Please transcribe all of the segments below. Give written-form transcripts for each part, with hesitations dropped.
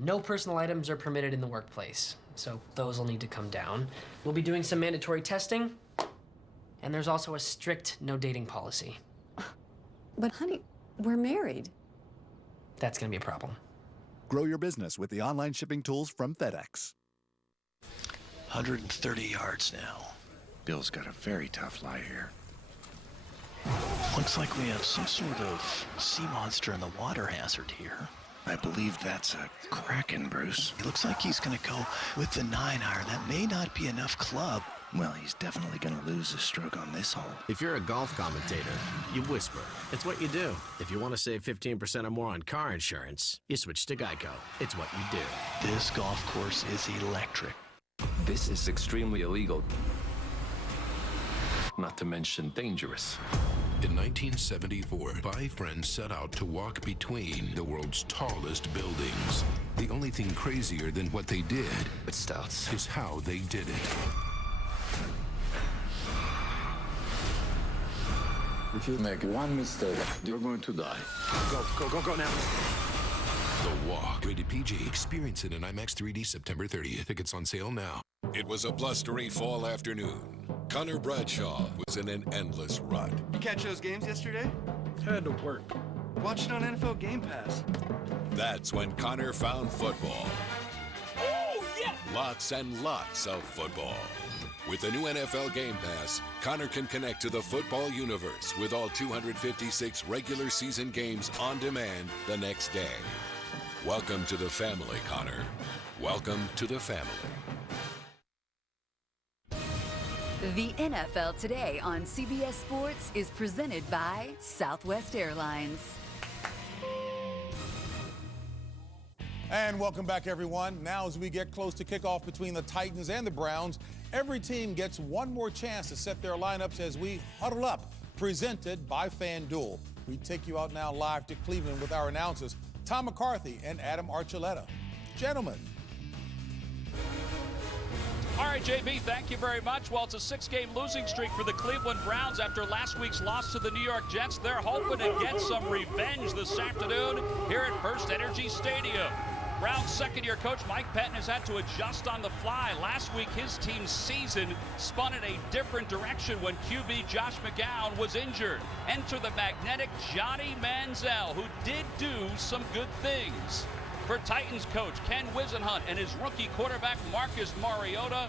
No personal items are permitted in the workplace, so those will need to come down. We'll be doing some mandatory testing, and there's also a strict no dating policy. But honey, we're married. That's gonna be a problem. Grow your business with the online shipping tools from FedEx. 130 yards now. Bill's got a very tough lie here. Looks like we have some sort of sea monster in the water hazard here. I believe that's a kraken, Bruce. It looks like he's going to go with the 9-iron. That may not be enough club. Well, he's definitely going to lose a stroke on this hole. If you're a golf commentator, you whisper. It's what you do. If you want to save 15% or more on car insurance, you switch to Geico. It's what you do. This golf course is electric. This is extremely illegal. Not to mention dangerous. In 1974, 5 friends set out to walk between the world's tallest buildings. The only thing crazier than what they did is how they did it. If you make one mistake, you're going to die. Go now. The Walk. Rated PG. Experience it in IMAX 3D September 30th. Tickets on sale now. It was a blustery fall afternoon. Connor Bradshaw was in an endless rut. You catch those games yesterday? Had to work. Watch it on NFL Game Pass. That's when Connor found football. Oh, yeah! Lots and lots of football. With the new NFL Game Pass, Connor can connect to the football universe with all 256 regular season games on demand the next day. Welcome to the family, Connor. Welcome to the family. The NFL Today on CBS Sports is presented by Southwest Airlines. And welcome back, everyone. Now, as we get close to kickoff between the Titans and the Browns, every team gets one more chance to set their lineups as we huddle up, presented by FanDuel. We take you out now live to Cleveland with our announcers, Tom McCarthy and Adam Archuleta. Gentlemen. All right, JB, thank you very much. Well, it's a 6-game losing streak for the Cleveland Browns after last week's loss to the New York Jets. They're hoping to get some revenge this afternoon here at FirstEnergy Stadium. Browns second-year coach Mike Pettin has had to adjust on the fly. Last week, his team's season spun in a different direction when QB Josh McCown was injured. Enter the magnetic Johnny Manziel, who did do some good things. For Titans coach Ken Wisenhunt and his rookie quarterback Marcus Mariota,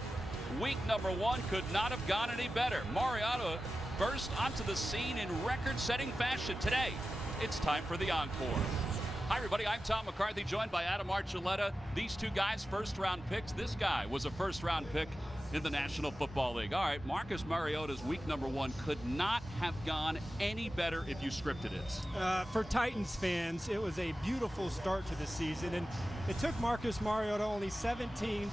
week number 1 could not have gone any better. Mariota burst onto the scene in record-setting fashion. Today, it's time for the encore. Hi, everybody. I'm Tom McCarthy, joined by Adam Archuleta. These two guys, first-round picks. This guy was a first-round pick in the National Football League. All right, Marcus Mariota's week number 1 could not have gone any better if you scripted it. For Titans fans, it was a beautiful start to the season, and it took Marcus Mariota only 16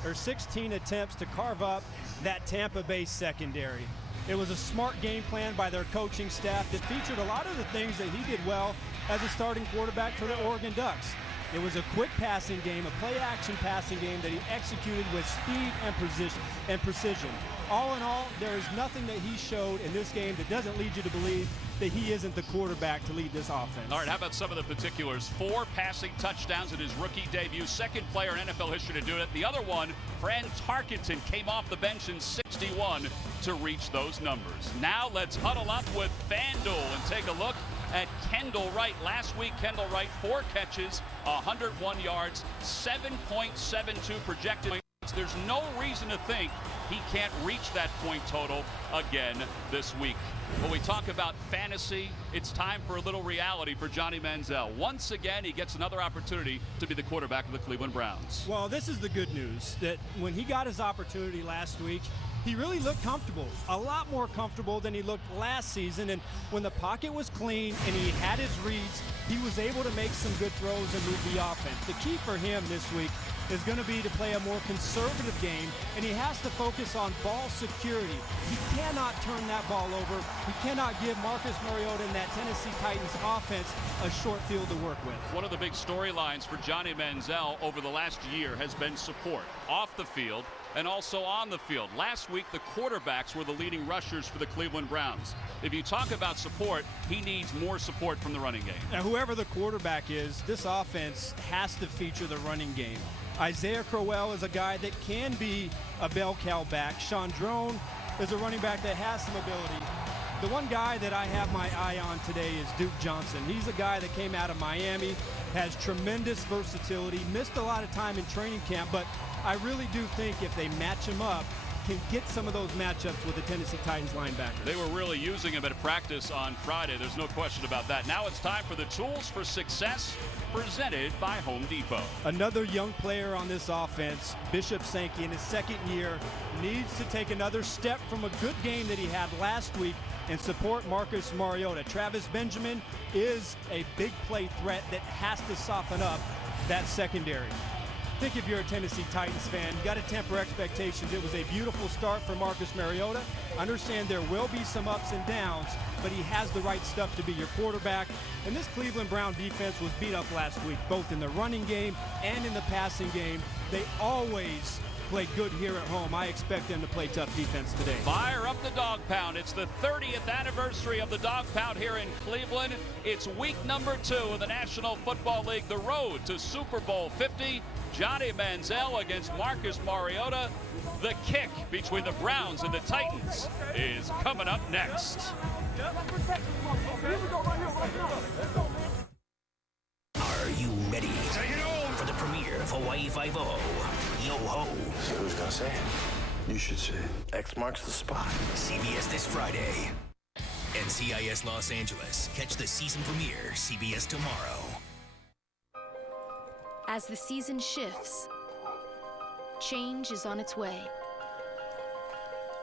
attempts to carve up that Tampa Bay secondary. It was a smart game plan by their coaching staff that featured a lot of the things that he did well as a starting quarterback for the Oregon Ducks. It was a quick passing game, a play-action passing game that he executed with speed and precision. All in all, there is nothing that he showed in this game that doesn't lead you to believe that he isn't the quarterback to lead this offense. All right, how about some of the particulars? 4 passing touchdowns in his rookie debut. Second player in NFL history to do it. The other one, Fran Tarkenton, came off the bench in 61 to reach those numbers. Now let's huddle up with FanDuel and take a look at Kendall Wright. Last week, Kendall Wright, 4 catches, 101 yards, 7.72 projected points. There's no reason to think he can't reach that point total again this week. When we talk about fantasy, it's time for a little reality for Johnny Manziel. Once again, he gets another opportunity to be the quarterback of the Cleveland Browns. Well, this is the good news, that when he got his opportunity last week, he really looked comfortable, a lot more comfortable than he looked last season. And when the pocket was clean and he had his reads, he was able to make some good throws and move the offense. The key for him this week is going to be to play a more conservative game, and he has to focus on ball security. He cannot turn that ball over. He cannot give Marcus Mariota and that Tennessee Titans offense a short field to work with. One of the big storylines for Johnny Manziel over the last year has been support. Off the field, and also on the field. Last week, the quarterbacks were the leading rushers for the Cleveland Browns. If you talk about support, he needs more support from the running game. Now, whoever the quarterback is, this offense has to feature the running game. Isaiah Crowell is a guy that can be a bell cow back. Chandrone is a running back that has some ability. The one guy that I have my eye on today is Duke Johnson. He's a guy that came out of Miami, has tremendous versatility, missed a lot of time in training camp, but I really do think if they match him up, can get some of those matchups with the Tennessee Titans linebackers. They were really using him at practice on Friday. There's no question about that. Now it's time for the Tools for Success, presented by Home Depot. Another young player on this offense, Bishop Sankey, in his second year, needs to take another step from a good game that he had last week and support Marcus Mariota. Travis Benjamin is a big play threat that has to soften up that secondary. I think if you're a Tennessee Titans fan, you got to temper expectations. It was a beautiful start for Marcus Mariota. Understand there will be some ups and downs, but he has the right stuff to be your quarterback. And this Cleveland Brown defense was beat up last week, both in the running game and in the passing game. They always play good here at home. I expect them to play tough defense today. Fire up the Dog Pound. It's the 30th anniversary of the Dog Pound here in Cleveland. It's week number 2 of the National Football League, the road to Super Bowl 50. Johnny Manziel against Marcus Mariota. The kick between the Browns and the Titans is coming up next. Are you ready for the premiere of Hawaii Five-0? Yo-ho. So who's gonna say it? You should say it. X marks the spot. CBS this Friday. NCIS Los Angeles. Catch the season premiere, CBS tomorrow. As the season shifts, change is on its way.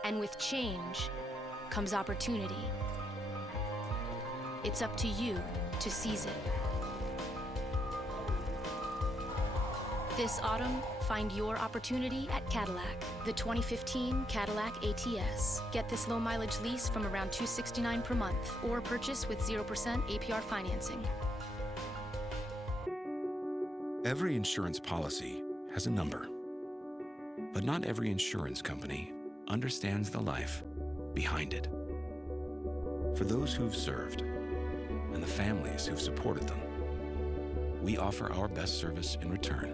And with change comes opportunity. It's up to you to seize it. This autumn, find your opportunity at Cadillac. The 2015 Cadillac ATS. Get this low mileage lease from around $269 per month or purchase with 0% APR financing. Every insurance policy has a number, but not every insurance company understands the life behind it. For those who've served and the families who've supported them, we offer our best service in return.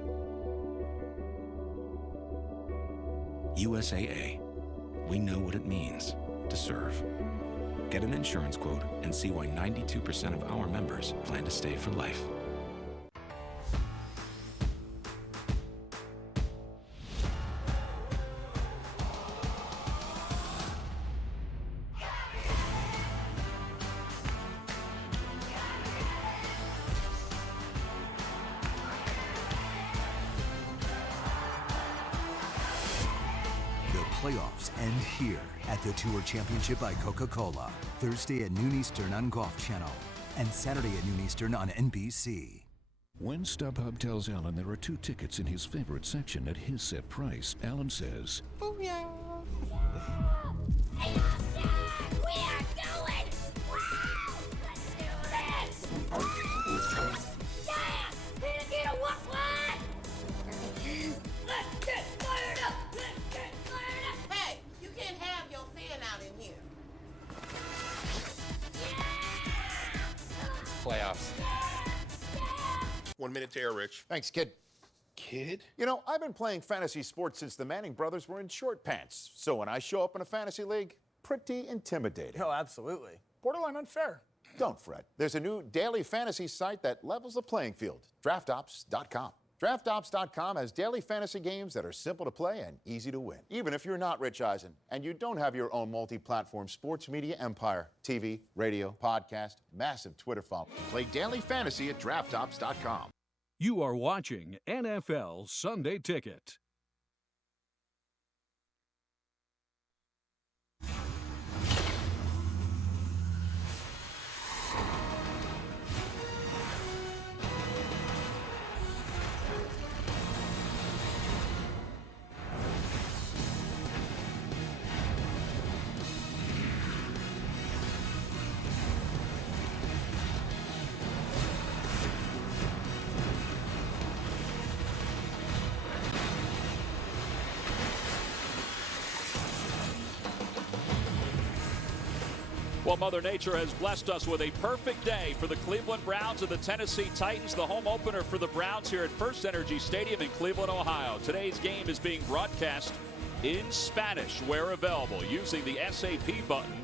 USAA, we know what it means to serve. Get an insurance quote and see why 92% of our members plan to stay for life. Playoffs end here at the Tour Championship by Coca-Cola. Thursday at noon Eastern on Golf Channel and Saturday at noon Eastern on NBC. When StubHub tells Alan there are 2 tickets in his favorite section at his set price, Alan says, Booyah! Hey, we are going! Wow! Let's do this! Yeah! Can I get a what? Let's get fired up! Let's get fired up! Hey, you can't have your fan out in here. Playoffs. 1 minute to air, Rich. Thanks, kid. Kid? You know, I've been playing fantasy sports since the Manning brothers were in short pants. So when I show up in a fantasy league, pretty intimidating. Oh, absolutely. Borderline unfair. Don't fret. There's a new daily fantasy site that levels the playing field. DraftOps.com. DraftOps.com has daily fantasy games that are simple to play and easy to win. Even if you're not Rich Eisen and you don't have your own multi-platform sports media empire, TV, radio, podcast, massive Twitter following, play daily fantasy at DraftOps.com. You are watching NFL Sunday Ticket. Well, Mother Nature has blessed us with a perfect day for the Cleveland Browns and the Tennessee Titans, the home opener for the Browns here at FirstEnergy Stadium in Cleveland, Ohio. Today's game is being broadcast in Spanish where available using the SAP button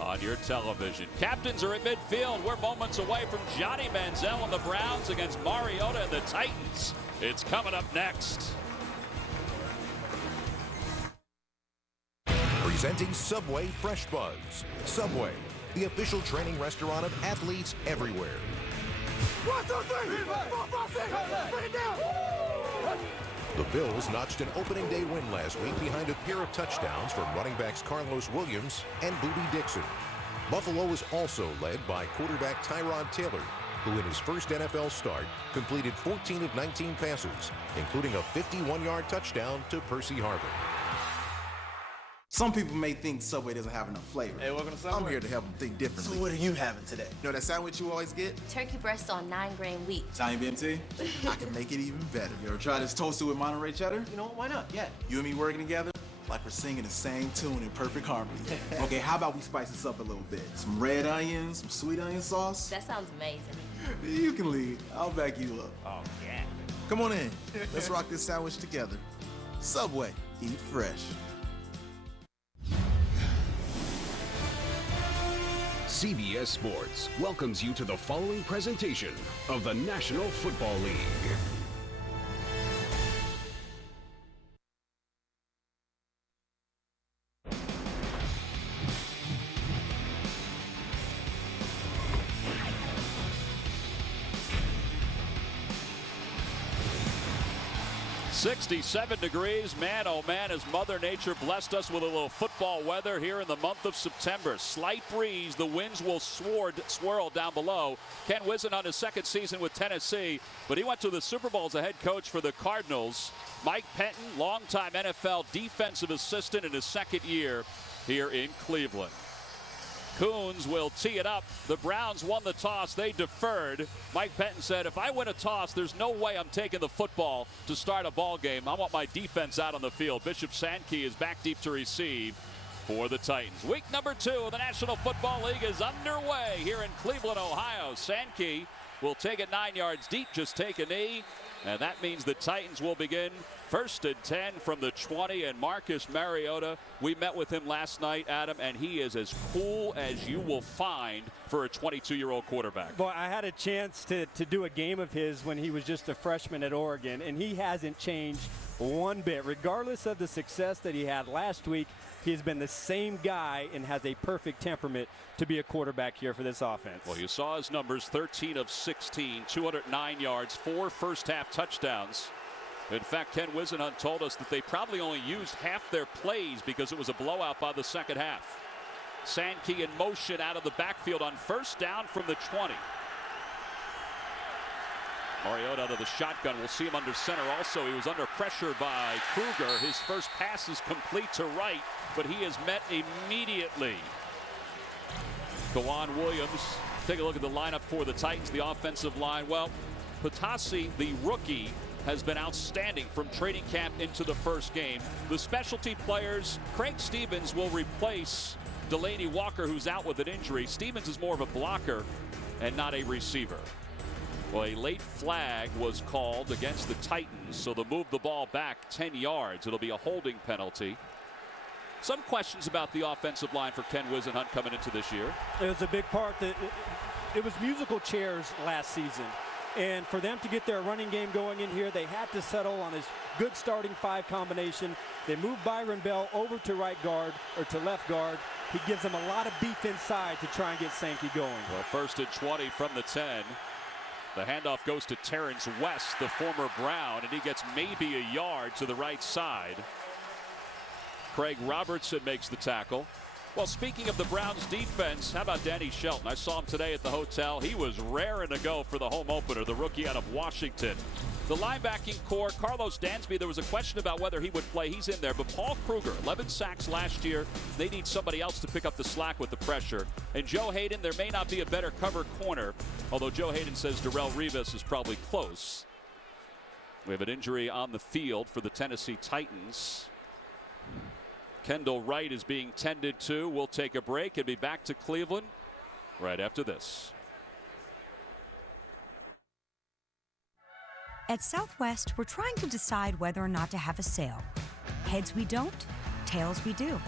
on your television. Captains are at midfield. We're moments away from Johnny Manziel and the Browns against Mariota and the Titans. It's coming up next. Presenting Subway Fresh Buzz. Subway, the official training restaurant of athletes everywhere. 1, 2, 3, 4, 5, 6, bring it down. The Bills notched an opening day win last week behind a pair of touchdowns from running backs Carlos Williams and Booby Dixon. Buffalo was also led by quarterback Tyrod Taylor, who in his first NFL start completed 14 of 19 passes, including a 51-yard touchdown to Percy Harvin. Some people may think Subway doesn't have enough flavor. Hey, welcome to Subway. I'm here to help them think differently. So what are you having today? You know that sandwich you always get? Turkey breast on 9-grain wheat. Italian BMT? I can make it even better. You ever try this toasted with Monterey cheddar? You know what? Why not? Yeah. You and me working together? Like we're singing the same tune in perfect harmony. Okay, how about we spice this up a little bit? Some red onions, some sweet onion sauce. That sounds amazing. You can lead. I'll back you up. Oh, yeah. Come on in. Let's rock this sandwich together. Subway. Eat fresh. CBS Sports welcomes you to the following presentation of the National Football League. .67 degrees. Man, oh man, has Mother Nature blessed us with a little football weather here in the month of September. Slight breeze. The winds will swirl down below. Ken Whisenhunt, his second season with Tennessee, but he went to the Super Bowl as a head coach for the Cardinals. Mike Penton, longtime NFL defensive assistant in his second year here in Cleveland. Coons will tee it up. The Browns won the toss. They deferred. Mike Penton said, if I win a toss, there's no way I'm taking the football to start a ball game. I want my defense out on the field. Bishop Sankey is back deep to receive for the Titans. Week number 2 of the National Football League is underway here in Cleveland, Ohio. Sankey will take it 9 yards deep, just take a knee, and that means the Titans will begin 1st and 10 from the 20. And Marcus Mariota, we met with him last night, Adam, and he is as cool as you will find for a 22-year-old quarterback. Boy, I had a chance to do a game of his when he was just a freshman at Oregon, and he hasn't changed one bit. Regardless of the success that he had last week, he's been the same guy and has a perfect temperament to be a quarterback here for this offense. Well, you saw his numbers, 13 of 16, 209 yards, 4 first-half touchdowns. In fact, Ken Whisenhunt told us that they probably only used half their plays because it was a blowout by the second half. Sankey in motion out of the backfield on 1st down from the 20. Mariota out of the shotgun. We'll see him under center also. He was under pressure by Kruger. His first pass is complete to right, but he is met immediately. Kawan Williams. Take a look at the lineup for the Titans, the offensive line. Well, Patasi, the rookie, has been outstanding from training camp into the first game. The specialty players, Craig Stevens will replace Delaney Walker, who's out with an injury. Stevens is more of a blocker and not a receiver. Well, a late flag was called against the Titans, so they'll move the ball back 10 yards. It'll be a holding penalty. Some questions about the offensive line for Ken Whisenhunt coming into this year. It was a big part. It was musical chairs last season. And for them to get their running game going in here, they had to settle on this good starting 5 combination. They moved Byron Bell over to right guard or to left guard. He gives them a lot of beef inside to try and get Sankey going. Well, 1st and 20 from the 10. The handoff goes to Terrence West, the former Brown, and he gets maybe a yard to the right side. Craig Robertson makes the tackle. Well, speaking of the Browns defense, how about Danny Shelton? I saw him today at the hotel. He was raring to go for the home opener, the rookie out of Washington. The linebacking core, Carlos Dansby, there was a question about whether he would play. He's in there. But Paul Kruger, 11 sacks last year. They need somebody else to pick up the slack with the pressure. And Joe Hayden, there may not be a better cover corner, although Joe Hayden says Darrelle Revis is probably close. We have an injury on the field for the Tennessee Titans. Kendall Wright is being tended to. We'll take a break and be back to Cleveland right after this. At Southwest, we're trying to decide whether or not to have a sale. Heads we don't, tails we do.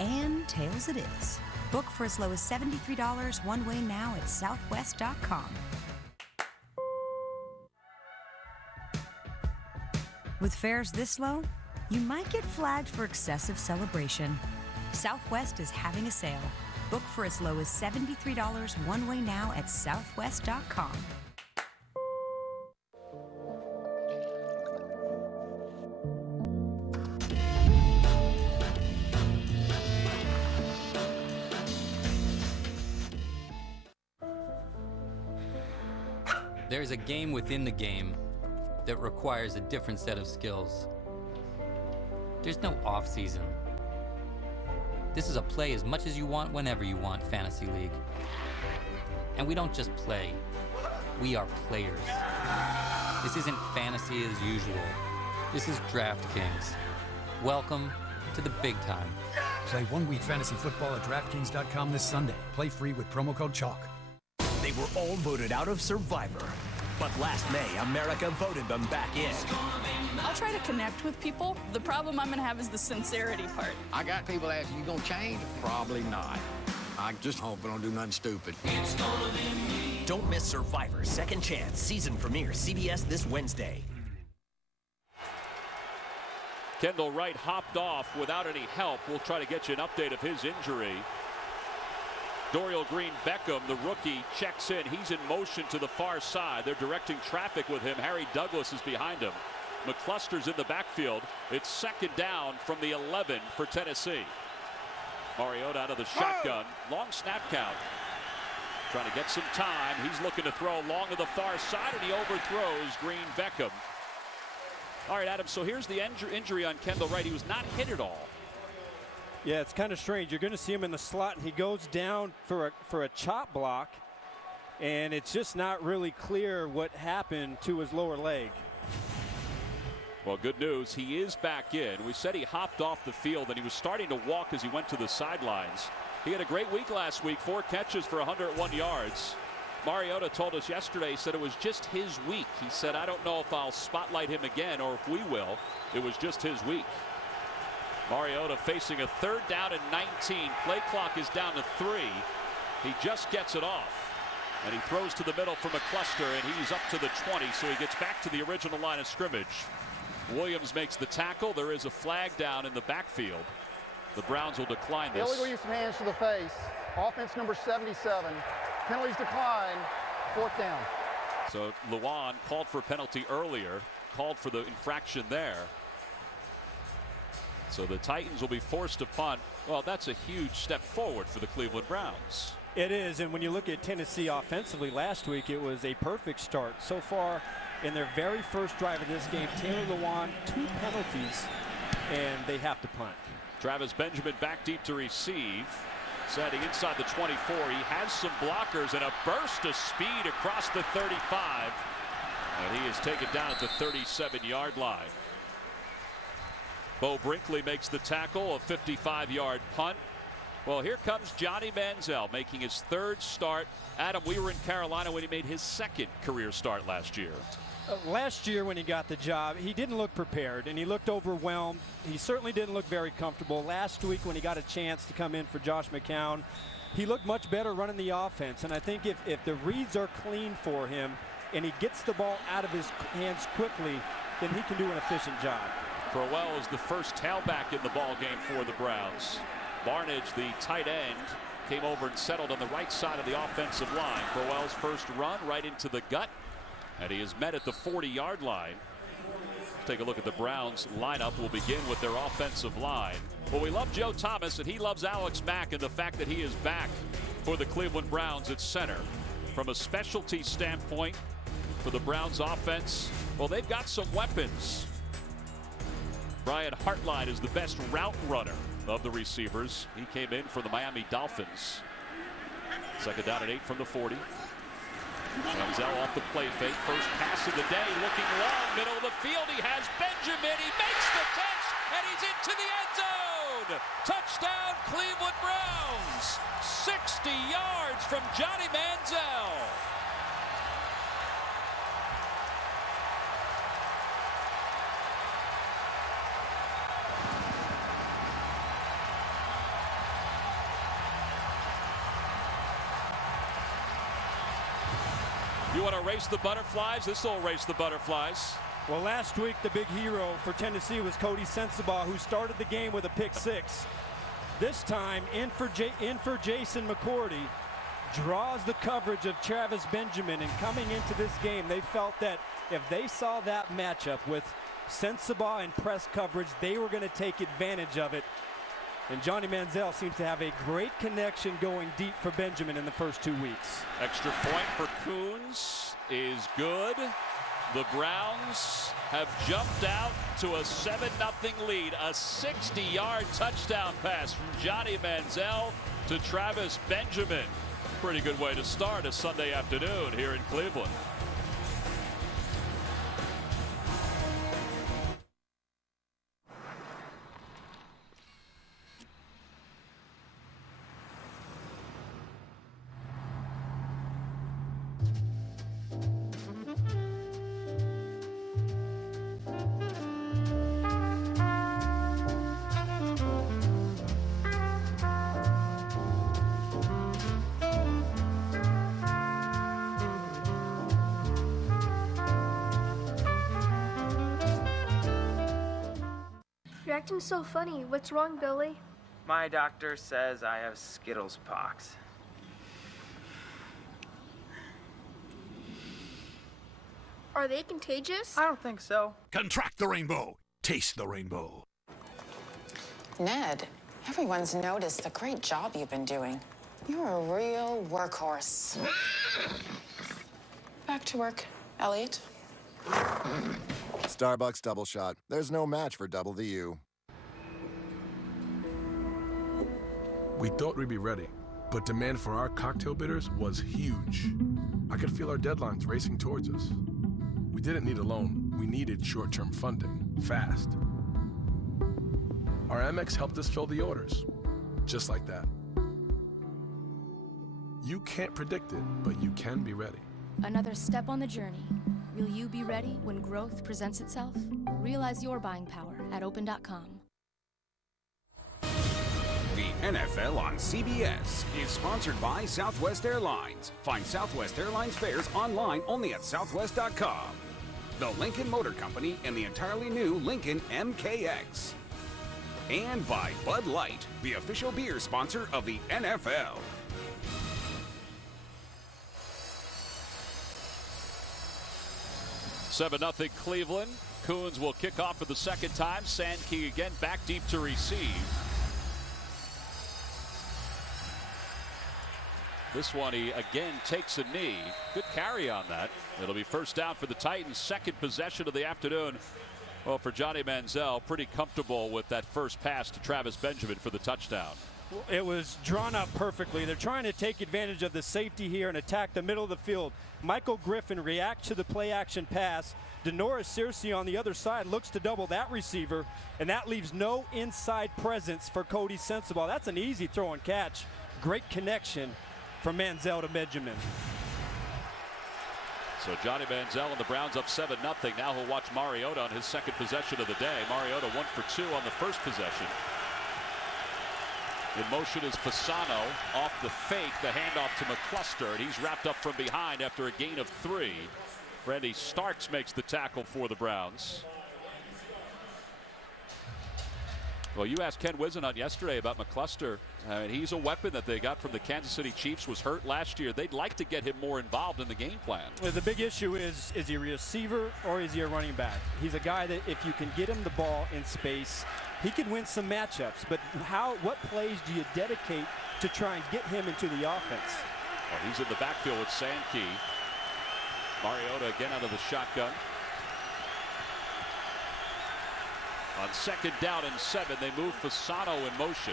And tails it is. Book for as low as $73 one way now at southwest.com. With fares this low, you might get flagged for excessive celebration. Southwest is having a sale. Book for as low as $73 one way now at southwest.com. There's a game within the game that requires a different set of skills. There's no off-season. This is a play as much as you want, whenever you want fantasy league. And we don't just play, we are players. This isn't fantasy as usual. This is DraftKings. Welcome to the big time. Play 1 week fantasy football at DraftKings.com this Sunday. Play free with promo code CHALK. They were all voted out of Survivor. But last May, America voted them back in. I'll try to connect with people. The problem I'm going to have is the sincerity part. I got people asking, you going to change? Probably not. I just hope I don't do nothing stupid. Don't miss Survivor Second Chance season premiere, CBS this Wednesday. Kendall Wright hopped off without any help. We'll try to get you an update of his injury. Dorial Green-Beckham, the rookie, checks in. He's in motion to the far side. They're directing traffic with him. Harry Douglas is behind him. McCluster's in the backfield. It's second down from the 11 for Tennessee. Mariota out of the shotgun. Long snap count. Trying to get some time. He's looking to throw long to the far side, and he overthrows Green-Beckham. All right, Adam, so here's the injury on Kendall Wright. He was not hit at all. Yeah, it's kind of strange. You're going to see him in the slot, and he goes down for a chop block, and it's just not really clear what happened to his lower leg. Well, good news. He is back in. We said he hopped off the field, and he was starting to walk as he went to the sidelines. He had a great week last week, 4 catches for 101 yards. Mariota told us yesterday, he said it was just his week. He said, I don't know if I'll spotlight him again or if we will. It was just his week. Mariota facing a 3rd down and 19. Play clock is down to 3. He just gets it off. And he throws to the middle for McCluster, and he's up to the 20, so he gets back to the original line of scrimmage. Williams makes the tackle. There is a flag down in the backfield. The Browns will decline this. Illegal use of hands to the face. Offense number 77. Penalties decline. 4th down. So Luan called for a penalty earlier, called for the infraction there. So the Titans will be forced to punt. Well, that's a huge step forward for the Cleveland Browns. It is, and when you look at Tennessee offensively last week, it was a perfect start. So far, in their very first drive of this game, Taylor Lewan, 2 penalties, and they have to punt. Travis Benjamin back deep to receive. Standing inside the 24. He has some blockers and a burst of speed across the 35. And he is taken down at the 37-yard line. Bo Brinkley makes the tackle, a 55-yard punt. Well, here comes Johnny Manziel making his 3rd start. Adam, we were in Carolina when he made his 2nd career start last year. Last year when he got the job, he didn't look prepared, and he looked overwhelmed. He certainly didn't look very comfortable. Last week when he got a chance to come in for Josh McCown, he looked much better running the offense. And I think if the reads are clean for him and he gets the ball out of his hands quickly, then he can do an efficient job. Crowell is the first tailback in the ball game for the Browns. Barnage, the tight end, came over and settled on the right side of the offensive line. Crowell's first run right into the gut, and he is met at the 40-yard line. Take a look at the Browns lineup. We'll begin with their offensive line. Well, we love Joe Thomas, and he loves Alex Mack, and the fact that he is back for the Cleveland Browns at center. From a specialty standpoint for the Browns offense, well, they've got some weapons. Brian Hartline is the best route runner of the receivers. He came in for the Miami Dolphins. 2nd down and 8 from the 40. Manziel off the play fake. First pass of the day, looking long, middle of the field. He has Benjamin. He makes the catch, and he's into the end zone. Touchdown, Cleveland Browns. 60 yards from Johnny Manziel. You want to race the butterflies? This will race the butterflies. Well, last week, the big hero for Tennessee was Cody Sensabaugh, who started the game with a pick six. This time, in for Jason McCourty, draws the coverage of Travis Benjamin. And coming into this game, they felt that if they saw that matchup with Sensabaugh and press coverage, they were going to take advantage of it. And Johnny Manziel seems to have a great connection going deep for Benjamin in the first 2 weeks. Extra point for Coons is good. The Browns have jumped out to a 7-0 lead. A 60-yard touchdown pass from Johnny Manziel to Travis Benjamin. Pretty good way to start a Sunday afternoon here in Cleveland. You're acting so funny. What's wrong, Billy? My doctor says I have Skittles pox. Are they contagious? I don't think so. Contract the rainbow. Taste the rainbow. Ned, everyone's noticed the great job you've been doing. You're a real workhorse. Back to work, Elliot. Starbucks Double Shot. There's no match for double the U. We thought we'd be ready, but demand for our cocktail bitters was huge. I could feel our deadlines racing towards us. We didn't need a loan. We needed short-term funding, fast. Our Amex helped us fill the orders, just like that. You can't predict it, but you can be ready. Another step on the journey. Will you be ready when growth presents itself? Realize your buying power at open.com. The NFL on CBS is sponsored by Southwest Airlines. Find Southwest Airlines fares online only at southwest.com. The Lincoln Motor Company and the entirely new Lincoln MKX. And by Bud Light, the official beer sponsor of the NFL. Seven 0 Cleveland. Coons will kick off for the second time. Sandkey again back deep to receive. This one he again takes a knee. Good carry on that. It'll be first down for the Titans. Second possession of the afternoon. Well, for Johnny Manziel, pretty comfortable with that first pass to Travis Benjamin for the touchdown. It was drawn up perfectly. They're trying to take advantage of the safety here and attack the middle of the field. Michael Griffin reacts to the play action pass. Denoris Searcy on the other side looks to double that receiver, and that leaves no inside presence for Cody Sensabaugh. That's an easy throw and catch. Great connection from Manziel to Benjamin. So Johnny Manziel and the Browns up 7-0. Now he'll watch Mariota on his second possession of the day. Mariota 1 for 2 on the first possession. In motion is Fasano off the fake, the handoff to McCluster, and he's wrapped up from behind after a gain of 3. Randy Starks makes the tackle for the Browns. Well, you asked Ken Wisenhunt yesterday about McCluster. He's a weapon that they got from the Kansas City Chiefs, was hurt last year. They'd like to get him more involved in the game plan. Well, the big issue is he a receiver or is he a running back? He's a guy that if you can get him the ball in space, he can win some matchups. But what plays do you dedicate to try and get him into the offense? Well, he's in the backfield with Sandkey. Mariota again out of the shotgun. On second down and 7, they move Fasano in motion.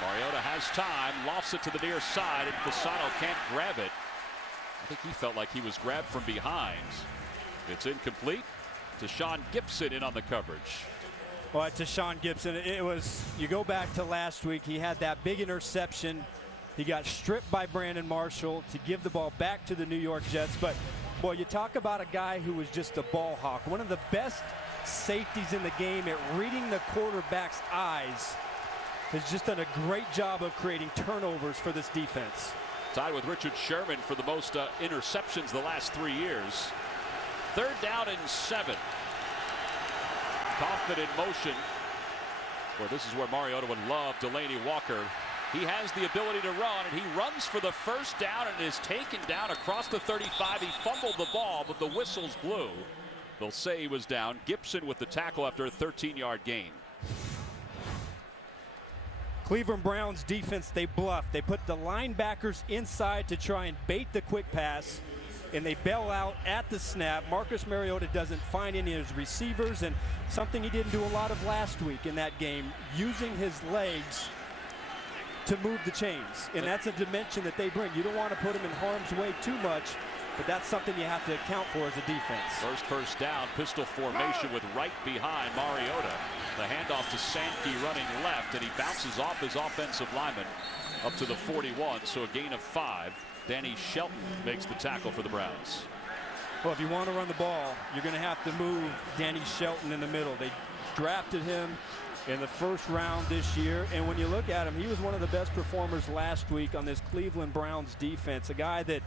Mariota has time, lofts it to the near side, and Fasano can't grab it. I think he felt like he was grabbed from behind. It's incomplete. Tashawn Gibson in on the coverage. Well, Tashawn Gibson, it was, you go back to last week, he had that big interception. He got stripped by Brandon Marshall to give the ball back to the New York Jets. But, boy, you talk about a guy who was just a ball hawk. One of the best safeties in the game at reading the quarterback's eyes. Has just done a great job of creating turnovers for this defense. Tied with Richard Sherman for the most interceptions the last 3 years. 3rd down and 7. Kaufman in motion. Boy, this is where Mariota would love Delaney Walker. He has the ability to run, and he runs for the 1st down and is taken down across the 35. He fumbled the ball, but the whistle's blew. They'll say he was down. Gibson with the tackle after a 13-yard gain. Cleveland Browns defense, they bluff. They put the linebackers inside to try and bait the quick pass, and they bail out at the snap. Marcus Mariota doesn't find any of his receivers, and something he didn't do a lot of last week in that game, using his legs to move the chains. And that's a dimension that they bring. You don't want to put him in harm's way too much, but that's something you have to account for as a defense. First down, pistol formation with right behind Mariota. The handoff to Sankey running left, and he bounces off his offensive lineman up to the 41, so a gain of 5. Danny Shelton makes the tackle for the Browns. Well, if you want to run the ball, you're going to have to move Danny Shelton in the middle. They drafted him in the 1st round this year, and when you look at him, he was one of the best performers last week on this Cleveland Browns defense. A guy that,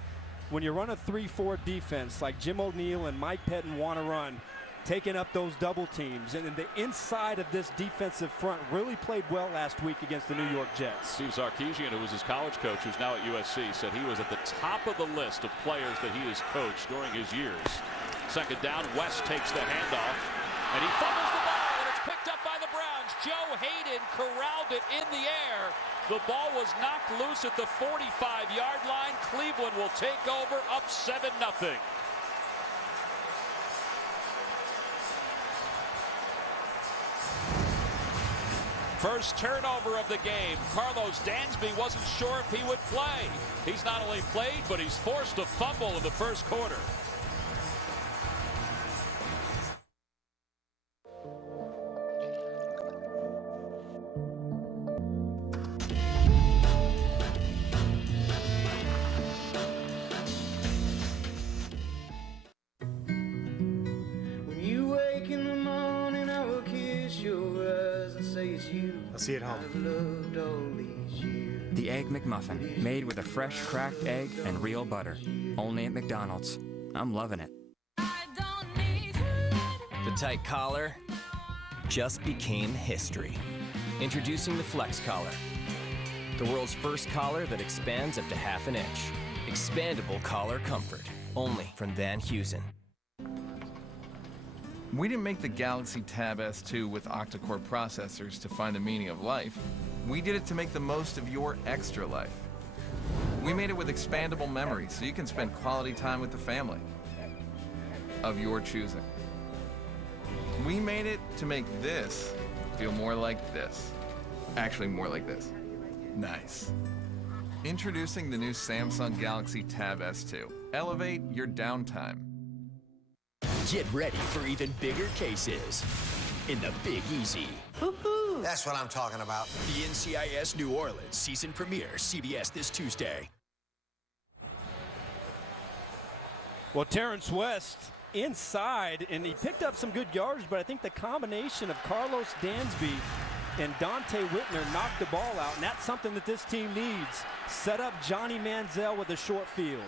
when you run a 3-4 defense like Jim O'Neill and Mike Pettin want to run, taking up those double teams, and the inside of this defensive front really played well last week against the New York Jets. Steve Sarkisian, who was his college coach, who's now at USC, said he was at the top of the list of players that he has coached during his years. 2nd down, West takes the handoff, and he fumbles the ball, and it's picked up by the Browns. Joe Hayden corralled it in the air. The ball was knocked loose at the 45-yard line. Cleveland will take over, up 7-0. First turnover of the game. Carlos Dansby wasn't sure if he would play. He's not only played, but he's forced a fumble in the 1st quarter. When you wake in the morning, I will kiss your eyes and say it's you. I'll see you at home. I've loved all these years. The Egg McMuffin, made with a fresh cracked egg and real butter. Only at McDonald's. I'm loving it. The tight collar just became history. Introducing the Flex Collar. The world's first collar that expands up to ½ inch. Expandable collar comfort. Only from Van Heusen. We didn't make the Galaxy Tab S2 with octa-core processors to find the meaning of life. We did it to make the most of your extra life. We made it with expandable memory so you can spend quality time with the family of your choosing. We made it to make this feel more like this. Actually, more like this. Nice. Introducing the new Samsung Galaxy Tab S2. Elevate your downtime. Get ready for even bigger cases in the Big Easy. Woo-hoo. That's what I'm talking about. The NCIS New Orleans season premiere, CBS this Tuesday. Well, Terrence West inside, and he picked up some good yards, but I think the combination of Carlos Dansby and Dante Whitner knocked the ball out, and that's something that this team needs. Set up Johnny Manziel with a short field.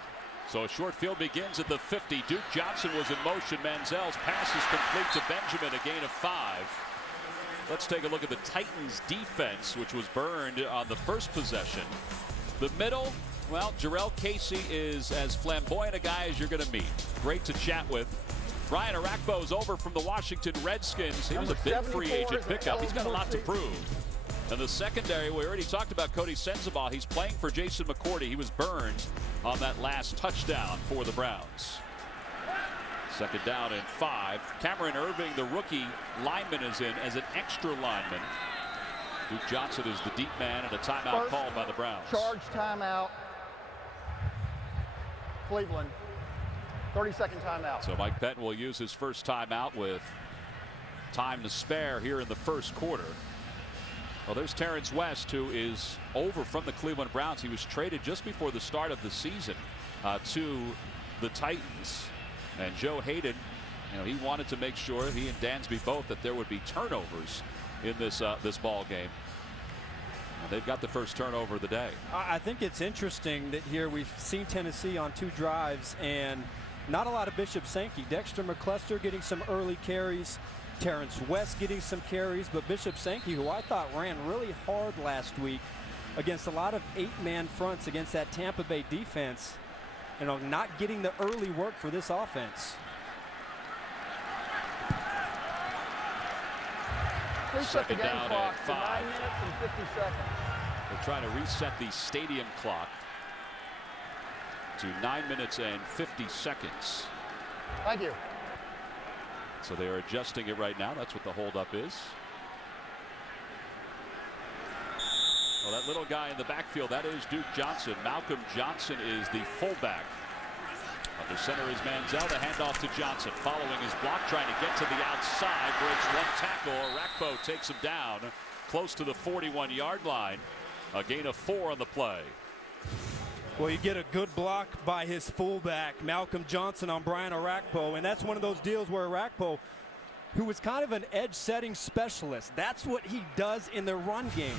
So a short field begins at the 50. Duke Johnson was in motion. Manziel's pass is complete to Benjamin, a gain of 5. Let's take a look at the Titans defense, which was burned on the first possession. The middle, well, Jarrell Casey is as flamboyant a guy as you're going to meet. Great to chat with. Brian Arakpo's over from the Washington Redskins. He was a big free agent pickup. He's got a lot to prove. And the secondary, we already talked about Cody Sensabaugh. He's playing for Jason McCourty. He was burned on that last touchdown for the Browns. 2nd down and 5. Cameron Irving, the rookie lineman, is in as an extra lineman. Duke Johnson is the deep man, and a timeout called by the Browns. Charge timeout. Cleveland. 30-second timeout. So Mike Pettin will use his first timeout with time to spare here in the first quarter. Well, there's Terrence West, who is over from the Cleveland Browns. He was traded just before the start of the season to the Titans. And Joe Hayden, he wanted to make sure, he and Dansby both, that there would be turnovers in this ball game. And they've got the first turnover of the day. I think it's interesting that here we've seen Tennessee on 2 drives and not a lot of Bishop Sankey. Dexter McCluster getting some early carries. Terrence West getting some carries, but Bishop Sankey, who I thought ran really hard last week against a lot of 8-man fronts against that Tampa Bay defense, not getting the early work for this offense. Reset the game down clock at to 5. 9 minutes and 50 seconds. They're trying to reset the stadium clock to 9 minutes and 50 seconds. Thank you. So they are adjusting it right now. That's what the holdup is. Well, that little guy in the backfield, that is Duke Johnson. Malcolm Johnson is the fullback. Under center is Manziel. The handoff to Johnson. Following his block, trying to get to the outside. Breaks one tackle. Rakpo takes him down close to the 41-yard line. A gain of 4 on the play. Well, you get a good block by his fullback, Malcolm Johnson, on Brian Orakpo, and that's one of those deals where Orakpo, who was kind of an edge-setting specialist, that's what he does in the run game.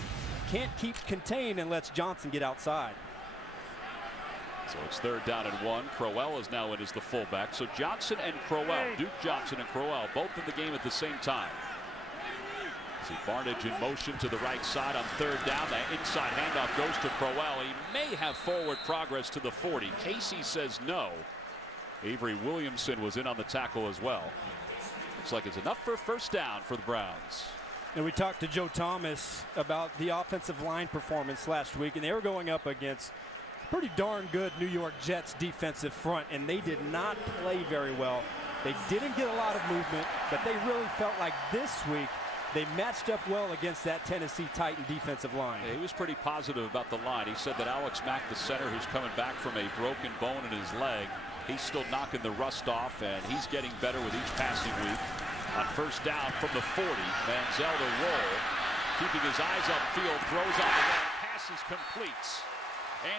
Can't keep contained and lets Johnson get outside. So it's 3rd down and 1. Crowell is now in as the fullback. So Johnson and Crowell, Duke Johnson and Crowell, both in the game at the same time. See Barnage in motion to the right side on 3rd down. That inside handoff goes to Crowell. He may have forward progress to the 40. Casey says no. Avery Williamson was in on the tackle as well. Looks like it's enough for a first down for the Browns. And we talked to Joe Thomas about the offensive line performance last week, and they were going up against pretty darn good New York Jets defensive front, and they did not play very well. They didn't get a lot of movement, but they really felt like this week they matched up well against that Tennessee Titan defensive line. Yeah, he was pretty positive about the line. He said that Alex Mack, the center, who's coming back from a broken bone in his leg, he's still knocking the rust off, and he's getting better with each passing week. On 1st down from the 40, Manziel to roll, keeping his eyes upfield, throws on the right, pass is complete.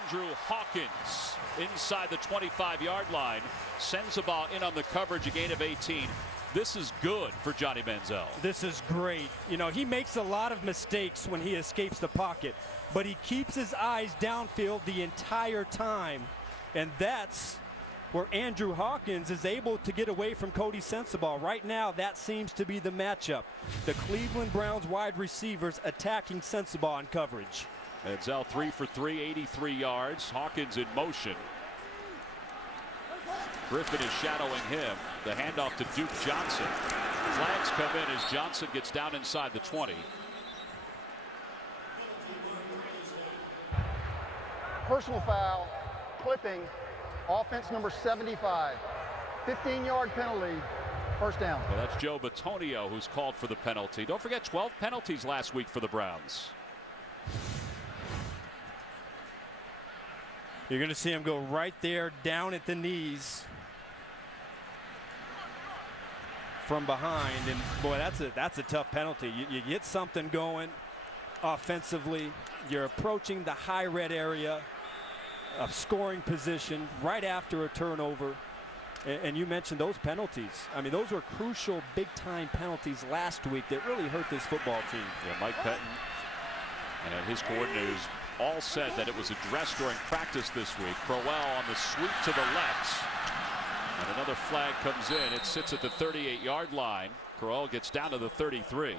Andrew Hawkins inside the 25-yard line sends the ball in on the coverage, a gain of 18. This is good for Johnny Manziel. This is great. He makes a lot of mistakes when he escapes the pocket, but he keeps his eyes downfield the entire time, and that's where Andrew Hawkins is able to get away from Cody Sensabaugh. Right now, that seems to be the matchup. The Cleveland Browns wide receivers attacking Sensabaugh in coverage. Manziel 3 for 3, 83 yards. Hawkins in motion. Griffin is shadowing him. The handoff to Duke Johnson. Flags come in as Johnson gets down inside the 20. Personal foul, clipping, offense number 75. 15-yard penalty, first down. Well, that's Joe Batonio who's called for the penalty. Don't forget, 12 penalties last week for the Browns. You're going to see him go right there, down at the knees from behind, and boy, that's a tough penalty. You get something going offensively. You're approaching the high red area of scoring position right after a turnover, and you mentioned those penalties. I mean, those were crucial, big-time penalties last week that really hurt this football team. Yeah, Mike Pettin and his coordinators all said that it was addressed during practice this week. Crowell on the sweep to the left. And another flag comes in. It sits at the 38-yard line. Crowell gets down to the 33.